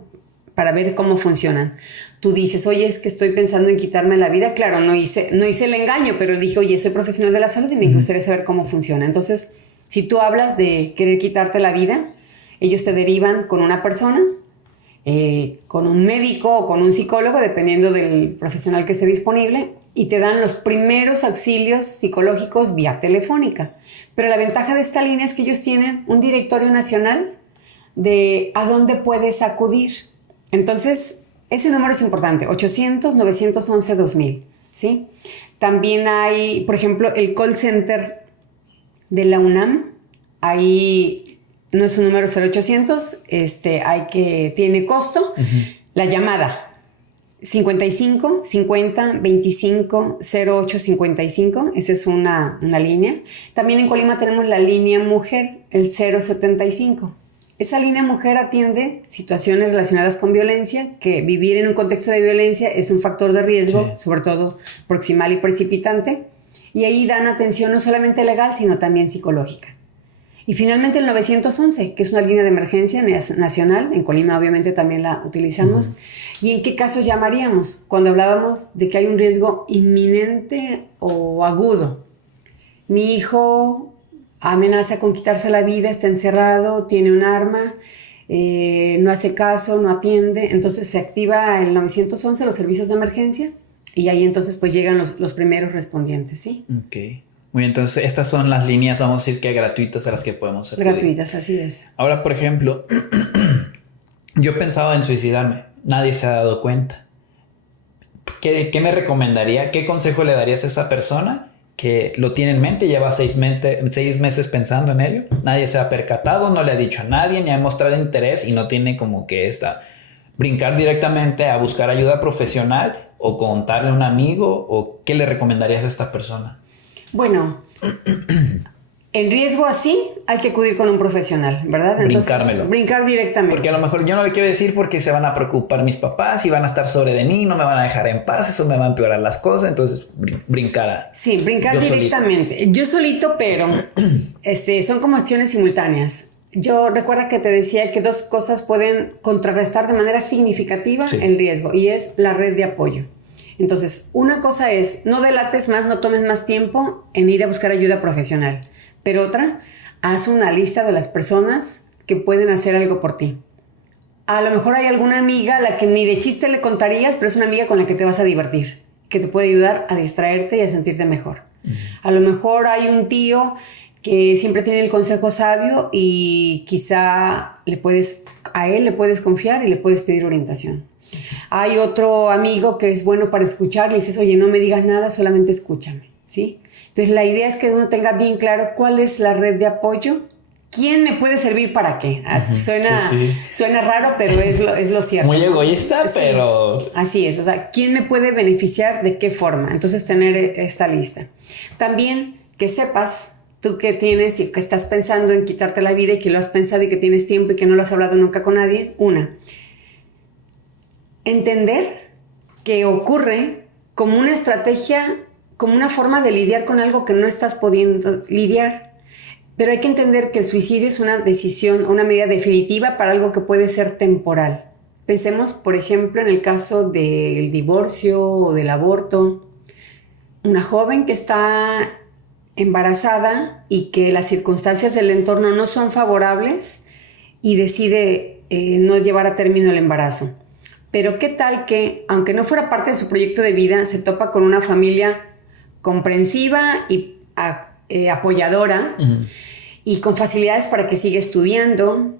Para ver cómo funcionan. Tú dices, oye, es que estoy pensando en quitarme la vida. Claro, no hice el engaño, pero dije, oye, soy profesional de la salud y me gustaría saber cómo funciona. Entonces, si tú hablas de querer quitarte la vida, ellos te derivan con una persona, con un médico o con un psicólogo, dependiendo del profesional que esté disponible, y te dan los primeros auxilios psicológicos vía telefónica. Pero la ventaja de esta línea es que ellos tienen un directorio nacional de a dónde puedes acudir. Entonces, ese número es importante, 800-911-2000, ¿sí? También hay, por ejemplo, el call center de la UNAM. Ahí no es un número 0800, tiene costo. La llamada, 55 50 25 08 55, esa es una línea. También en Colima tenemos la línea mujer, el 075. Esa línea mujer atiende situaciones relacionadas con violencia, que vivir en un contexto de violencia es un factor de riesgo, sí, sobre todo proximal y precipitante, y ahí dan atención no solamente legal, sino también psicológica. Y finalmente el 911, que es una línea de emergencia nacional, en Colima obviamente también la utilizamos. Uh-huh. ¿Y en qué casos llamaríamos? Cuando hablábamos de que hay un riesgo inminente o agudo. Mi hijo amenaza con quitarse la vida, está encerrado, tiene un arma, no hace caso, no atiende. Entonces se activa el 911, los servicios de emergencia, y ahí entonces pues llegan los primeros respondientes, ¿sí? Ok. Muy bien, entonces estas son las líneas, vamos a decir que gratuitas, a las que podemos acudir. Gratuitas, así es. Ahora, por ejemplo, yo pensaba en suicidarme, nadie se ha dado cuenta. ¿Qué me recomendaría? ¿Qué consejo le darías a esa persona que lo tiene en mente, lleva 6 meses pensando en ello? Nadie se ha percatado, no le ha dicho a nadie, ni ha mostrado interés, y no tiene como que brincar directamente a buscar ayuda profesional o contarle a un amigo? ¿O qué le recomendarías a esta persona? Bueno, en riesgo así hay que acudir con un profesional, ¿verdad? Entonces, brincar directamente. Porque a lo mejor yo no le quiero decir porque se van a preocupar mis papás y van a estar sobre de mí, no me van a dejar en paz, eso me va a empeorar las cosas. Entonces, brincar directamente. Yo solito, pero son como acciones simultáneas. Yo recuerda que te decía que 2 cosas pueden contrarrestar de manera significativa el riesgo, y es la red de apoyo. Entonces, una cosa es, no delates más, no tomes más tiempo en ir a buscar ayuda profesional. Pero otra, haz una lista de las personas que pueden hacer algo por ti. A lo mejor hay alguna amiga a la que ni de chiste le contarías, pero es una amiga con la que te vas a divertir, que te puede ayudar a distraerte y a sentirte mejor. Uh-huh. A lo mejor hay un tío que siempre tiene el consejo sabio y quizá a él le puedes confiar y le puedes pedir orientación. Hay otro amigo que es bueno para escuchar, le dices, oye, no me digas nada, solamente escúchame, ¿sí? Entonces la idea es que uno tenga bien claro cuál es la red de apoyo, ¿quién me puede servir para qué? Suena raro, pero es lo cierto. Muy egoísta, sí, pero... Así es, o sea, ¿quién me puede beneficiar de qué forma? Entonces, tener esta lista. También que sepas tú que tienes y que estás pensando en quitarte la vida y que lo has pensado y que tienes tiempo y que no lo has hablado nunca con nadie. Entender que ocurre como una estrategia, como una forma de lidiar con algo que no estás pudiendo lidiar. Pero hay que entender que el suicidio es una decisión, una medida definitiva para algo que puede ser temporal. Pensemos, por ejemplo, en el caso del divorcio o del aborto. Una joven que está embarazada y que las circunstancias del entorno no son favorables y decide no llevar a término el embarazo. Pero qué tal que, aunque no fuera parte de su proyecto de vida, se topa con una familia comprensiva y apoyadora, y con facilidades para que siga estudiando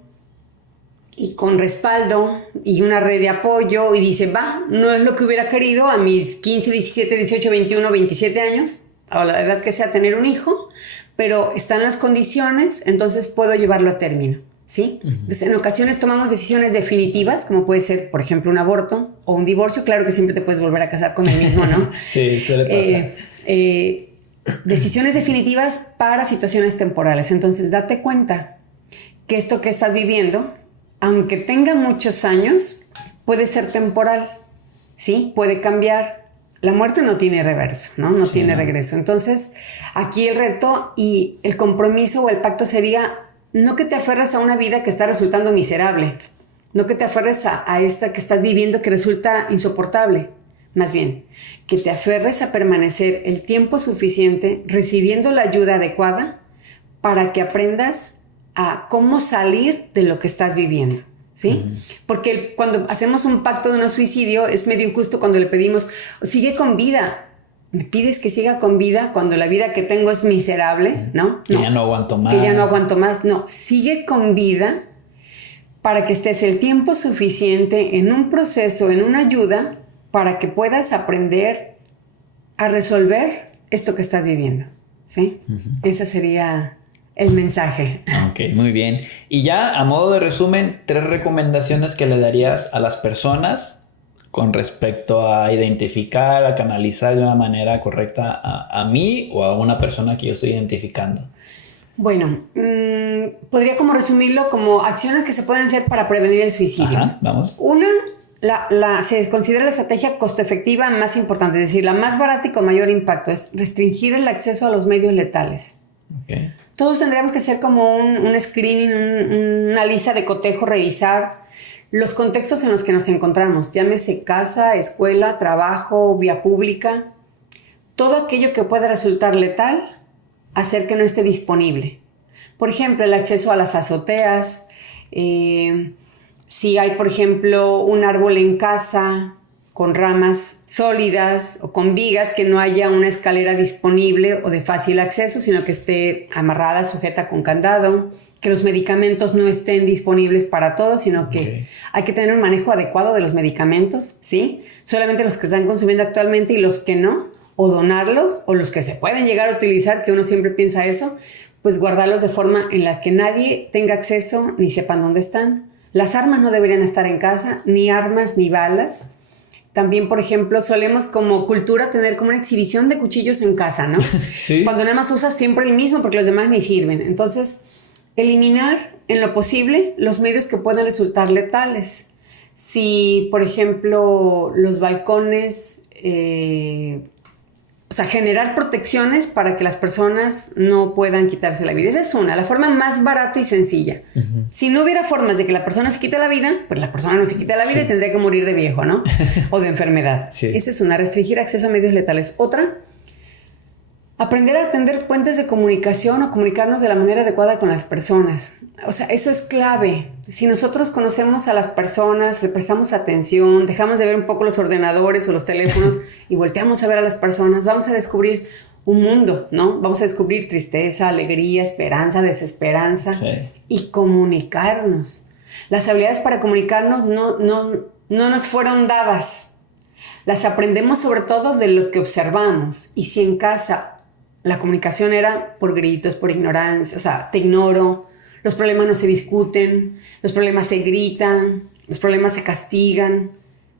y con respaldo y una red de apoyo, y dice, no es lo que hubiera querido a mis 15, 17, 18, 21, 27 años, a la edad que sea, tener un hijo, pero están las condiciones, entonces puedo llevarlo a término, ¿sí? Entonces, en ocasiones tomamos decisiones definitivas, como puede ser, por ejemplo, un aborto o un divorcio. Claro que siempre te puedes volver a casar con el mismo, ¿no? Sí, suele pasar. Decisiones definitivas para situaciones temporales. Entonces, date cuenta que esto que estás viviendo, aunque tenga muchos años, puede ser temporal, ¿sí? Puede cambiar. La muerte no tiene reverso, ¿no? No tiene regreso. Entonces, aquí el reto y el compromiso o el pacto sería no que te aferres a una vida que está resultando miserable, no que te aferres a esta que estás viviendo que resulta insoportable. Más bien, que te aferres a permanecer el tiempo suficiente recibiendo la ayuda adecuada para que aprendas a cómo salir de lo que estás viviendo, ¿sí? Porque cuando hacemos un pacto de no suicidio es medio injusto cuando le pedimos, sigue con vida. ¿Me pides que siga con vida cuando la vida que tengo es miserable? ¿No? Que ya no aguanto más. Que ya no aguanto más. No, sigue con vida para que estés el tiempo suficiente en un proceso, en una ayuda, para que puedas aprender a resolver esto que estás viviendo, ¿sí? Ese sería el mensaje. Ok, muy bien. Y ya a modo de resumen, 3 recomendaciones que le darías a las personas con respecto a identificar, a canalizar de una manera correcta a mí o a una persona que yo estoy identificando. Bueno, podría como resumirlo como acciones que se pueden hacer para prevenir el suicidio. Ajá, vamos. Una, se considera la estrategia costo efectiva más importante, es decir, la más barata y con mayor impacto, es restringir el acceso a los medios letales. Okay. Todos tendríamos que hacer como un screening, una lista de cotejo, revisar los contextos en los que nos encontramos, llámese casa, escuela, trabajo, vía pública, todo aquello que pueda resultar letal, hacer que no esté disponible. Por ejemplo, el acceso a las azoteas, si hay, por ejemplo, un árbol en casa con ramas sólidas o con vigas, que no haya una escalera disponible o de fácil acceso, sino que esté amarrada, sujeta con candado, que los medicamentos no estén disponibles para todos, sino que hay que tener un manejo adecuado de los medicamentos, ¿sí? Solamente los que están consumiendo actualmente y los que no, o donarlos, o los que se pueden llegar a utilizar, que uno siempre piensa eso, pues guardarlos de forma en la que nadie tenga acceso ni sepan dónde están. Las armas no deberían estar en casa, ni armas ni balas. También, por ejemplo, solemos como cultura tener como una exhibición de cuchillos en casa, ¿no? Sí. Cuando nada más usas siempre el mismo porque los demás ni sirven. Entonces, eliminar en lo posible los medios que pueden resultar letales. Si, por ejemplo, los balcones... O sea, generar protecciones para que las personas no puedan quitarse la vida. Esa es la forma más barata y sencilla. Si no hubiera formas de que la persona se quite la vida, pues la persona no se quita la vida y tendría que morir de viejo, ¿no? O de enfermedad. Sí. Esa es una, restringir acceso a medios letales. Otra, aprender a atender puentes de comunicación o comunicarnos de la manera adecuada con las personas. O sea, eso es clave. Si nosotros conocemos a las personas, le prestamos atención, dejamos de ver un poco los ordenadores o los teléfonos y volteamos a ver a las personas, vamos a descubrir un mundo, ¿no? Vamos a descubrir tristeza, alegría, esperanza, desesperanza y comunicarnos. Las habilidades para comunicarnos no nos fueron dadas. Las aprendemos sobre todo de lo que observamos. Y si en casa la comunicación era por gritos, por ignorancia, o sea, te ignoro, los problemas no se discuten, los problemas se gritan, los problemas se castigan,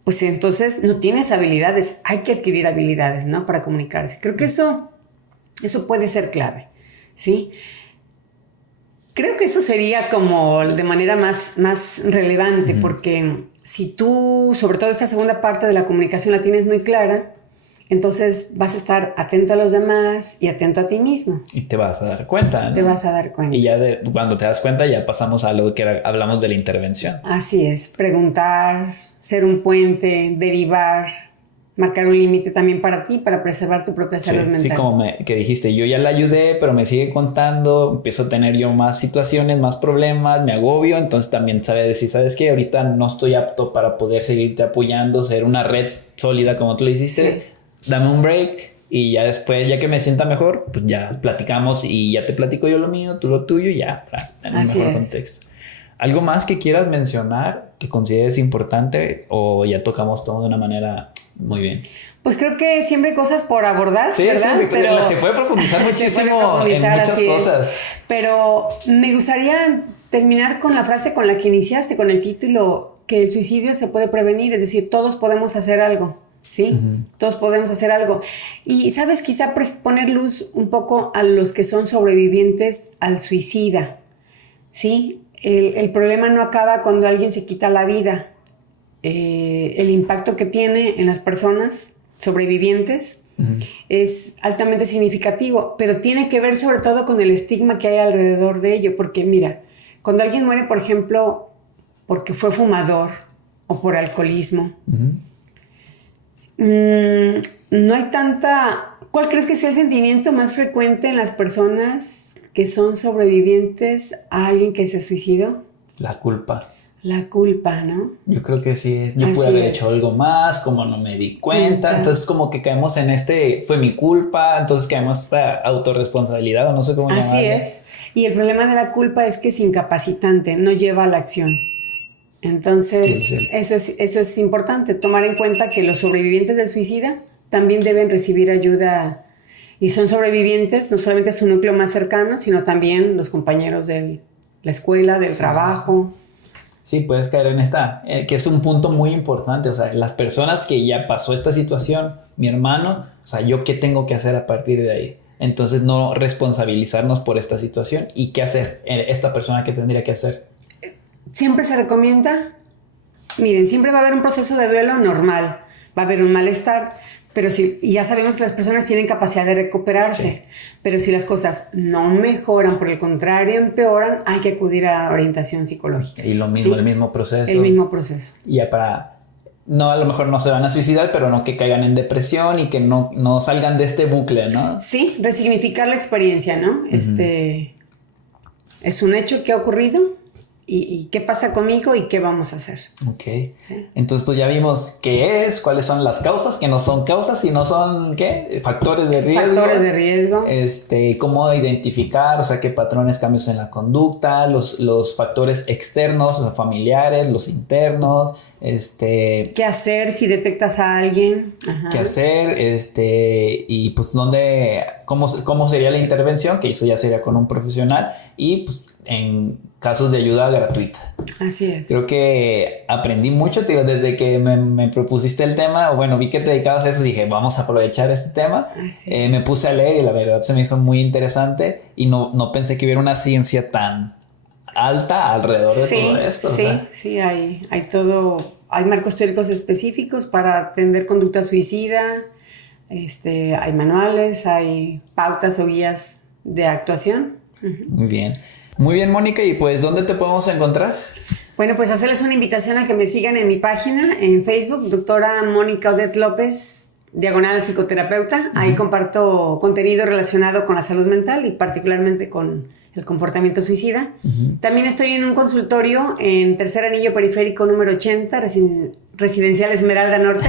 pues entonces no tienes habilidades, hay que adquirir habilidades, ¿no? Para comunicarse. Creo que eso puede ser clave, ¿sí? Creo que eso sería como de manera más relevante, porque si tú, sobre todo esta segunda parte de la comunicación la tienes muy clara, entonces vas a estar atento a los demás y atento a ti mismo. Y te vas a dar cuenta, ¿no? Te vas a dar cuenta. Y ya cuando te das cuenta ya pasamos a lo que hablamos de la intervención. Así es, preguntar, ser un puente, derivar, marcar un límite también para ti, para preservar tu propia salud mental. Sí, como que dijiste, yo ya la ayudé, pero me sigue contando, empiezo a tener yo más situaciones, más problemas, me agobio, entonces también sabes decir, ¿sabes qué? Ahorita no estoy apto para poder seguirte apoyando, ser una red sólida como tú le hiciste, dame un break y ya después, ya que me sienta mejor, pues ya platicamos y ya te platico yo lo mío, tú lo tuyo y ya, en un mejor contexto. ¿Algo más que quieras mencionar que consideres importante o ya tocamos todo de una manera muy bien? Pues creo que siempre hay cosas por abordar, sí, ¿verdad? Sí, pero las que puede profundizar muchísimo en muchas cosas. Pero me gustaría terminar con la frase con la que iniciaste, con el título, que el suicidio se puede prevenir, es decir, todos podemos hacer algo, ¿sí? Todos podemos hacer algo. Y, ¿sabes? Quizá poner luz un poco a los que son sobrevivientes al suicida, ¿sí? El problema no acaba cuando alguien se quita la vida. El impacto que tiene en las personas sobrevivientes es altamente significativo, pero tiene que ver sobre todo con el estigma que hay alrededor de ello, porque mira, cuando alguien muere, por ejemplo, porque fue fumador o por alcoholismo, no hay tanta... ¿Cuál crees que sea el sentimiento más frecuente en las personas que son sobrevivientes a alguien que se suicidó? La culpa. La culpa, ¿no? Yo creo que sí. Yo pude haber hecho algo más, como no me di cuenta. Entonces como que caemos en fue mi culpa, entonces caemos esta autorresponsabilidad o no sé cómo llamarlo. Así es. Y el problema de la culpa es que es incapacitante, no lleva a la acción. Entonces, eso es importante, tomar en cuenta que los sobrevivientes del suicida también deben recibir ayuda y son sobrevivientes, no solamente su núcleo más cercano, sino también los compañeros de la escuela, del trabajo. Sí, puedes caer en que es un punto muy importante, o sea, las personas que ya pasó esta situación, mi hermano, o sea, ¿yo qué tengo que hacer a partir de ahí? Entonces, no responsabilizarnos por esta situación y qué hacer, esta persona que tendría que hacer. Siempre se recomienda, miren, siempre va a haber un proceso de duelo normal, va a haber un malestar, pero y ya sabemos que las personas tienen capacidad de recuperarse, pero si las cosas no mejoran, por el contrario, empeoran, hay que acudir a orientación psicológica. Y lo mismo, el mismo proceso. El mismo proceso. Y ya no, a lo mejor no se van a suicidar, pero no que caigan en depresión y que no salgan de este bucle, ¿no? Sí, resignificar la experiencia, ¿no? Es un hecho que ha ocurrido. ¿Y qué pasa conmigo y qué vamos a hacer? Ok. Sí. Entonces, pues ya vimos qué es, cuáles son las causas, que no son causas, sino son, ¿qué? Factores de riesgo. Factores de riesgo. Cómo identificar, o sea, qué patrones, cambios en la conducta, los factores externos, o sea, familiares, los internos, ¿Qué hacer si detectas a alguien? Ajá. ¿Qué hacer? Y pues cómo sería la intervención, que eso ya sería con un profesional, y pues en casos de ayuda gratuita. Así es. Creo que aprendí mucho, tío, desde que me propusiste el tema, bueno, vi que te dedicabas a eso y dije, vamos a aprovechar este tema. Me puse a leer y la verdad se me hizo muy interesante y no pensé que hubiera una ciencia tan alta alrededor de todo esto. Sí, hay marcos teóricos específicos para atender conducta suicida, hay manuales, hay pautas o guías de actuación. Muy bien. Muy bien, Mónica, y pues, ¿dónde te podemos encontrar? Bueno, pues hacerles una invitación a que me sigan en mi página, en Facebook, doctora Mónica Odette López, /psicoterapeuta. Ahí comparto contenido relacionado con la salud mental y particularmente con el comportamiento suicida. También estoy en un consultorio en Tercer Anillo Periférico número 80, Residencial Esmeralda Norte.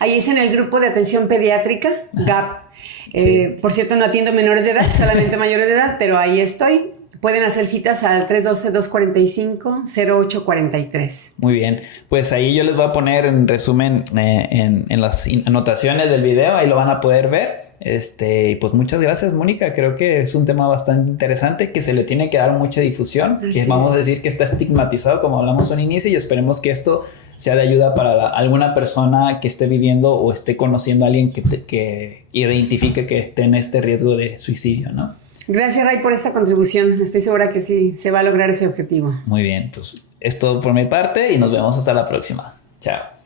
Ahí es en el grupo de atención pediátrica, GAP. Por cierto, no atiendo menores de edad, solamente mayores de edad, pero ahí estoy Pueden hacer citas al 312-245-0843. Muy bien, pues ahí yo les voy a poner en resumen en las anotaciones del video, ahí lo van a poder ver. Y pues muchas gracias, Mónica. Creo que es un tema bastante interesante que se le tiene que dar mucha difusión, que vamos a decir que está estigmatizado como hablamos al inicio, y esperemos que esto sea de ayuda para alguna persona que esté viviendo o esté conociendo a alguien que identifique que esté en este riesgo de suicidio, ¿no? Gracias, Ray, por esta contribución. Estoy segura que sí se va a lograr ese objetivo. Muy bien, pues es todo por mi parte y nos vemos hasta la próxima. Chao.